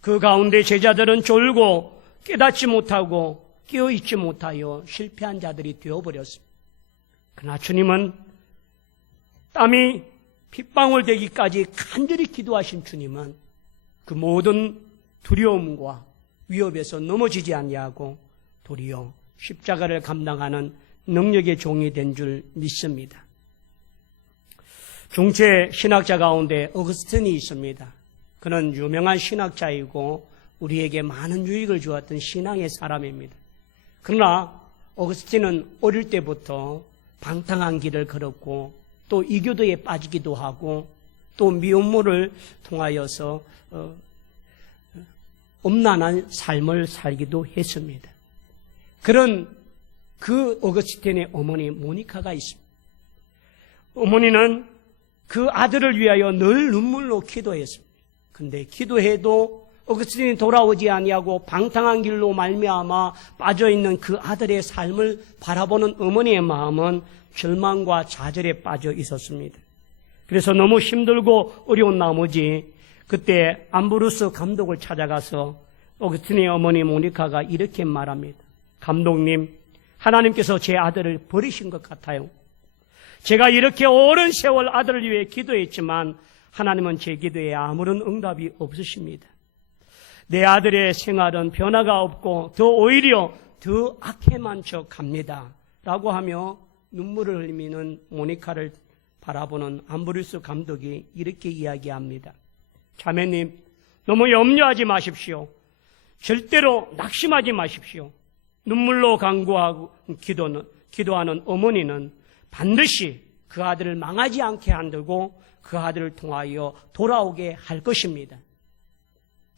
그 가운데 제자들은 졸고 깨닫지 못하고 깨어있지 못하여 실패한 자들이 되어버렸습니다. 그러나 주님은 땀이 핏방울 되기까지 간절히 기도하신 주님은 그 모든 두려움과 위협에서 넘어지지 아니하고 도리어 십자가를 감당하는 능력의 종이 된 줄 믿습니다. 중세 신학자 가운데 어거스틴이 있습니다. 그는 유명한 신학자이고 우리에게 많은 유익을 주었던 신앙의 사람입니다. 그러나 어거스틴은 어릴 때부터 방탕한 길을 걸었고 또 이교도에 빠지기도 하고 또 미혼모를 통하여서 엄난한 삶을 살기도 했습니다. 그런 그 어거스틴의 어머니 모니카가 있습니다. 어머니는 그 아들을 위하여 늘 눈물로 기도했습니다. 근데 기도해도 어거스틴이 돌아오지 아니하고 방탕한 길로 말미암아 빠져있는 그 아들의 삶을 바라보는 어머니의 마음은 절망과 좌절에 빠져 있었습니다. 그래서 너무 힘들고 어려운 나머지 그때 암브루스 감독을 찾아가서 어거스틴의 어머니 모니카가 이렇게 말합니다. 감독님, 하나님께서 제 아들을 버리신 것 같아요. 제가 이렇게 오랜 세월 아들을 위해 기도했지만 하나님은 제 기도에 아무런 응답이 없으십니다. 내 아들의 생활은 변화가 없고 오히려 더 악해만 쳐 갑니다. 라고 하며 눈물을 흘리는 모니카를 바라보는 암브루스 감독이 이렇게 이야기합니다. 자매님, 너무 염려하지 마십시오. 절대로 낙심하지 마십시오. 눈물로 간구하고 기도하는 어머니는 반드시 그 아들을 망하지 않게 만들고 그 아들을 통하여 돌아오게 할 것입니다.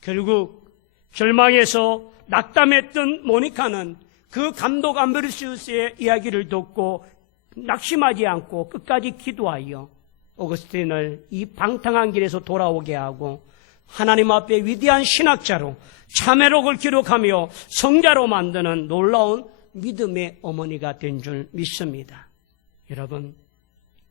결국 절망에서 낙담했던 모니카는 그 감독 암브루시우스의 이야기를 듣고 낙심하지 않고 끝까지 기도하여 어거스틴을 이 방탕한 길에서 돌아오게 하고 하나님 앞에 위대한 신학자로 자매록을 기록하며 성자로 만드는 놀라운 믿음의 어머니가 된 줄 믿습니다. 여러분,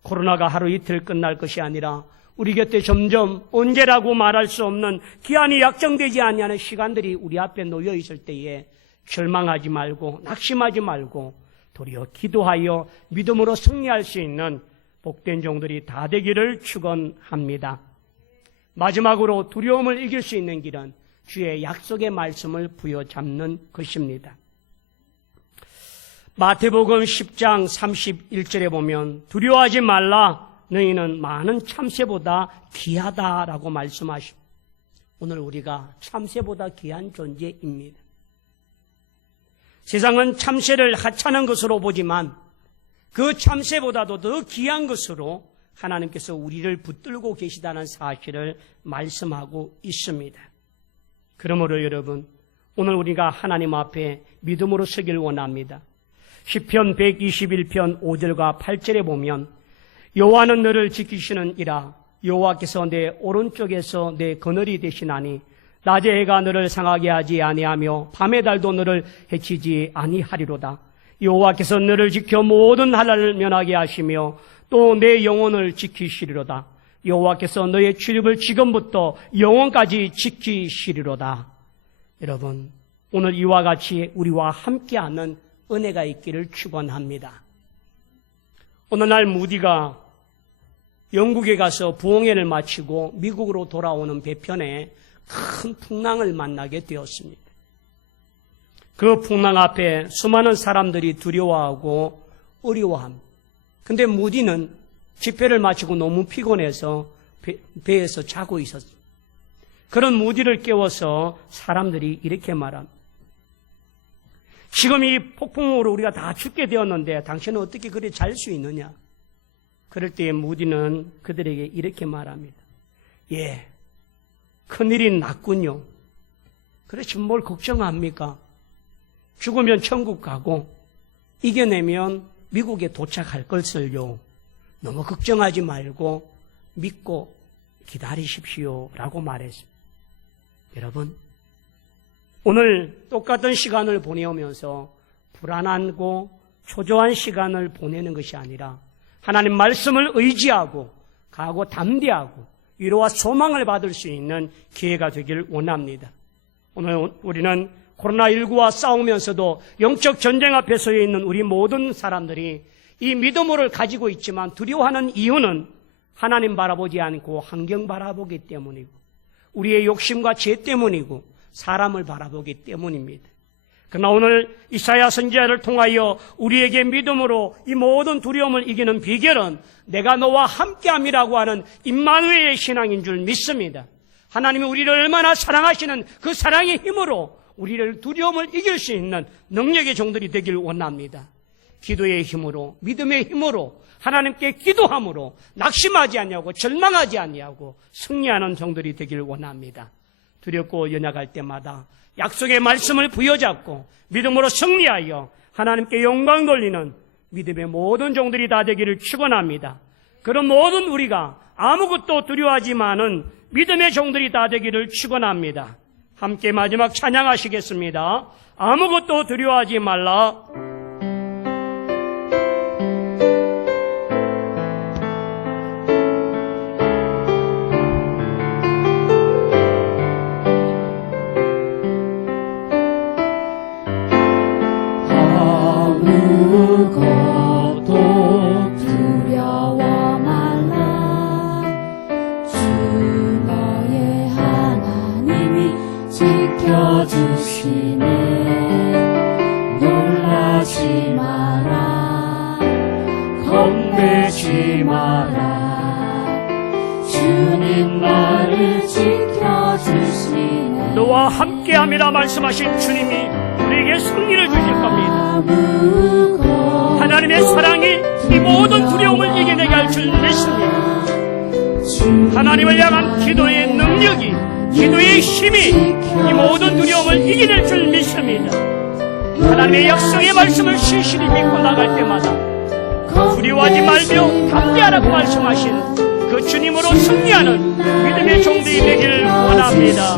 코로나가 하루 이틀 끝날 것이 아니라 우리 곁에 점점 언제라고 말할 수 없는 기한이 약정되지 아니하는 시간들이 우리 앞에 놓여 있을 때에 절망하지 말고 낙심하지 말고 도리어 기도하여 믿음으로 승리할 수 있는 복된 종들이 다 되기를 축원합니다. 마지막으로 두려움을 이길 수 있는 길은 주의 약속의 말씀을 부여잡는 것입니다. 마태복음 10장 31절에 보면 두려워하지 말라, 너희는 많은 참새보다 귀하다라고 말씀하십니다. 오늘 우리가 참새보다 귀한 존재입니다. 세상은 참새를 하찮은 것으로 보지만 그 참새보다도 더 귀한 것으로 하나님께서 우리를 붙들고 계시다는 사실을 말씀하고 있습니다. 그러므로 여러분, 오늘 우리가 하나님 앞에 믿음으로 서길 원합니다. 시편 121편 5절과 8절에 보면 여호와는 너를 지키시는 이라, 여호와께서 내 오른쪽에서 내 그늘이 되시나니 낮에 해가 너를 상하게 하지 아니하며 밤의 달도 너를 해치지 아니하리로다. 여호와께서 너를 지켜 모든 한란을 면하게 하시며 또 내 영혼을 지키시리로다. 여호와께서 너의 출입을 지금부터 영원까지 지키시리로다. 여러분, 오늘 이와 같이 우리와 함께하는 은혜가 있기를 축원합니다. 어느 날 무디가 영국에 가서 부흥회를 마치고 미국으로 돌아오는 배편에 큰 풍랑을 만나게 되었습니다. 그 풍랑 앞에 수많은 사람들이 두려워하고 어려워합니다. 근데 무디는 집회를 마치고 너무 피곤해서 배에서 자고 있었어요. 그런 무디를 깨워서 사람들이 이렇게 말합니다. 지금 이 폭풍으로 우리가 다 죽게 되었는데 당신은 어떻게 그리 잘 수 있느냐? 그럴 때에 무디는 그들에게 이렇게 말합니다. 예, 큰일이 났군요. 그렇지 뭘 걱정합니까? 죽으면 천국 가고 이겨내면 미국에 도착할 것을요. 너무 걱정하지 말고 믿고 기다리십시오 라고 말했습니다. 여러분, 오늘 똑같은 시간을 보내오면서 불안하고 초조한 시간을 보내는 것이 아니라 하나님 말씀을 의지하고 가고 담대하고 위로와 소망을 받을 수 있는 기회가 되길 원합니다. 오늘 우리는 코로나19와 싸우면서도 영적 전쟁 앞에 서 있는 우리 모든 사람들이 이 믿음을 가지고 있지만 두려워하는 이유는 하나님 바라보지 않고 환경 바라보기 때문이고 우리의 욕심과 죄 때문이고 사람을 바라보기 때문입니다. 그러나 오늘 이사야 선지자를 통하여 우리에게 믿음으로 이 모든 두려움을 이기는 비결은 내가 너와 함께함이라고 하는 임마누엘의 신앙인 줄 믿습니다. 하나님이 우리를 얼마나 사랑하시는 그 사랑의 힘으로 우리를 두려움을 이길 수 있는 능력의 종들이 되길 원합니다. 기도의 힘으로, 믿음의 힘으로, 하나님께 기도함으로 낙심하지 아니하고 절망하지 아니하고 승리하는 종들이 되길 원합니다. 두렵고 연약할 때마다 약속의 말씀을 부여잡고 믿음으로 승리하여 하나님께 영광 돌리는 믿음의 모든 종들이 다 되기를 축원합니다. 그런 모든 우리가 아무것도 두려워하지만은 믿음의 종들이 다 되기를 축원합니다. 함께 마지막 찬양하시겠습니다. 아무것도 두려워하지 말라. 너와 함께함이라 말씀하신 주님이 우리에게 승리를 주실 겁니다. 하나님의 사랑이 이 모든 두려움을 이겨내게 할 줄 믿습니다. 하나님을 향한 기도의 능력이, 기도의 힘이 이 모든 두려움을 이겨낼 줄 믿습니다. 하나님의 약속의 말씀을 신실히 믿고 나갈 때마다 두려워하지 말며 담대하라고 말씀하신 그 주님으로 승리하는 믿음의 종들이 되기를 원합니다.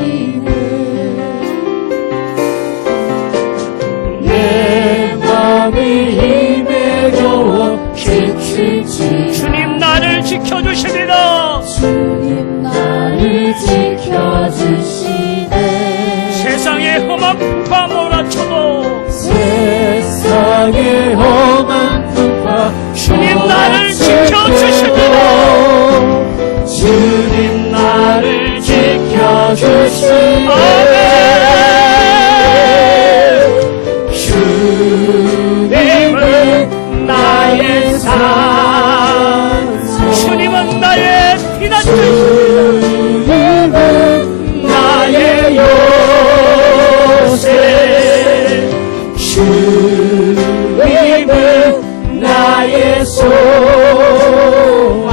내 맘이 힘에 겨워 지칠지 주님 나를 지켜주십니다. 주님 나를 지켜주시네. 세상의 험한 풍파 몰아쳐도 세상의 험한 풍파 주님 나를 지켜주십니다. 주님 나를 지켜주시네. 주님은 나의 산성, 주님은 나의 피난처, 주님은 나의 요새, 주님은 나의 소망,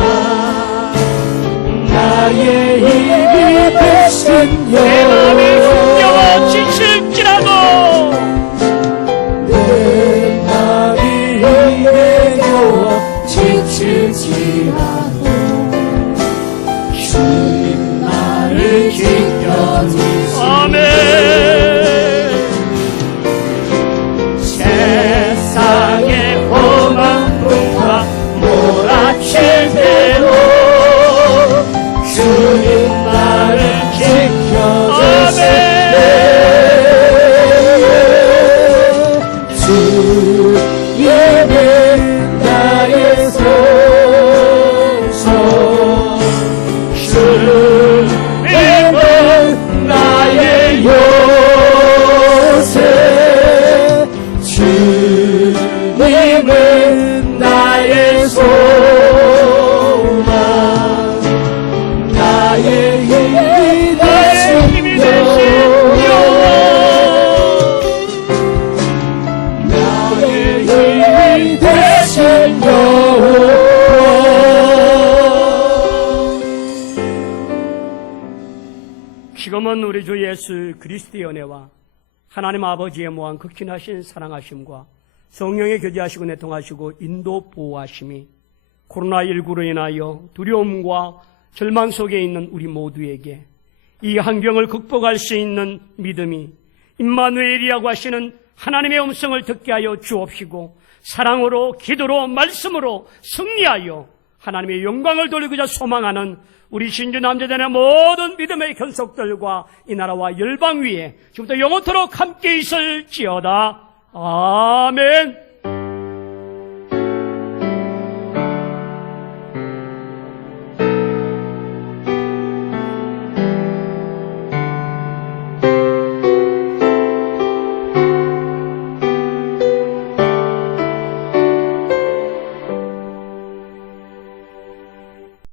나의 힘이 되신 내 마음이 여호와. 힘겨워 지칠지라도 내 맘이 힘에 겨워 지칠지라도 주님 나를 지켜주시네. 아멘. 세상의 험한 풍파 몰아칠 때도 주님 나를 지켜주시네. 주님은 나의 소성, 주님은 나의 요새, 주님은 나의 소망, 나의 힘이 되신 여호와. 나의 힘이 되신 여호와. 지금은 우리 주 예수 그리스도의 은혜와 하나님 아버지의 무한 극진하신 사랑하심과 성령의 교제하시고 내통하시고 인도 보호하심이 코로나19로 인하여 두려움과 절망 속에 있는 우리 모두에게 이 환경을 극복할 수 있는 믿음이, 임마누엘이라고 하시는 하나님의 음성을 듣게 하여 주옵시고 사랑으로 기도로 말씀으로 승리하여 하나님의 영광을 돌리고자 소망하는 우리 신주 남자들의 모든 믿음의 견속들과 이 나라와 열방 위에 지금부터 영원토록 함께 있을지어다. 아멘.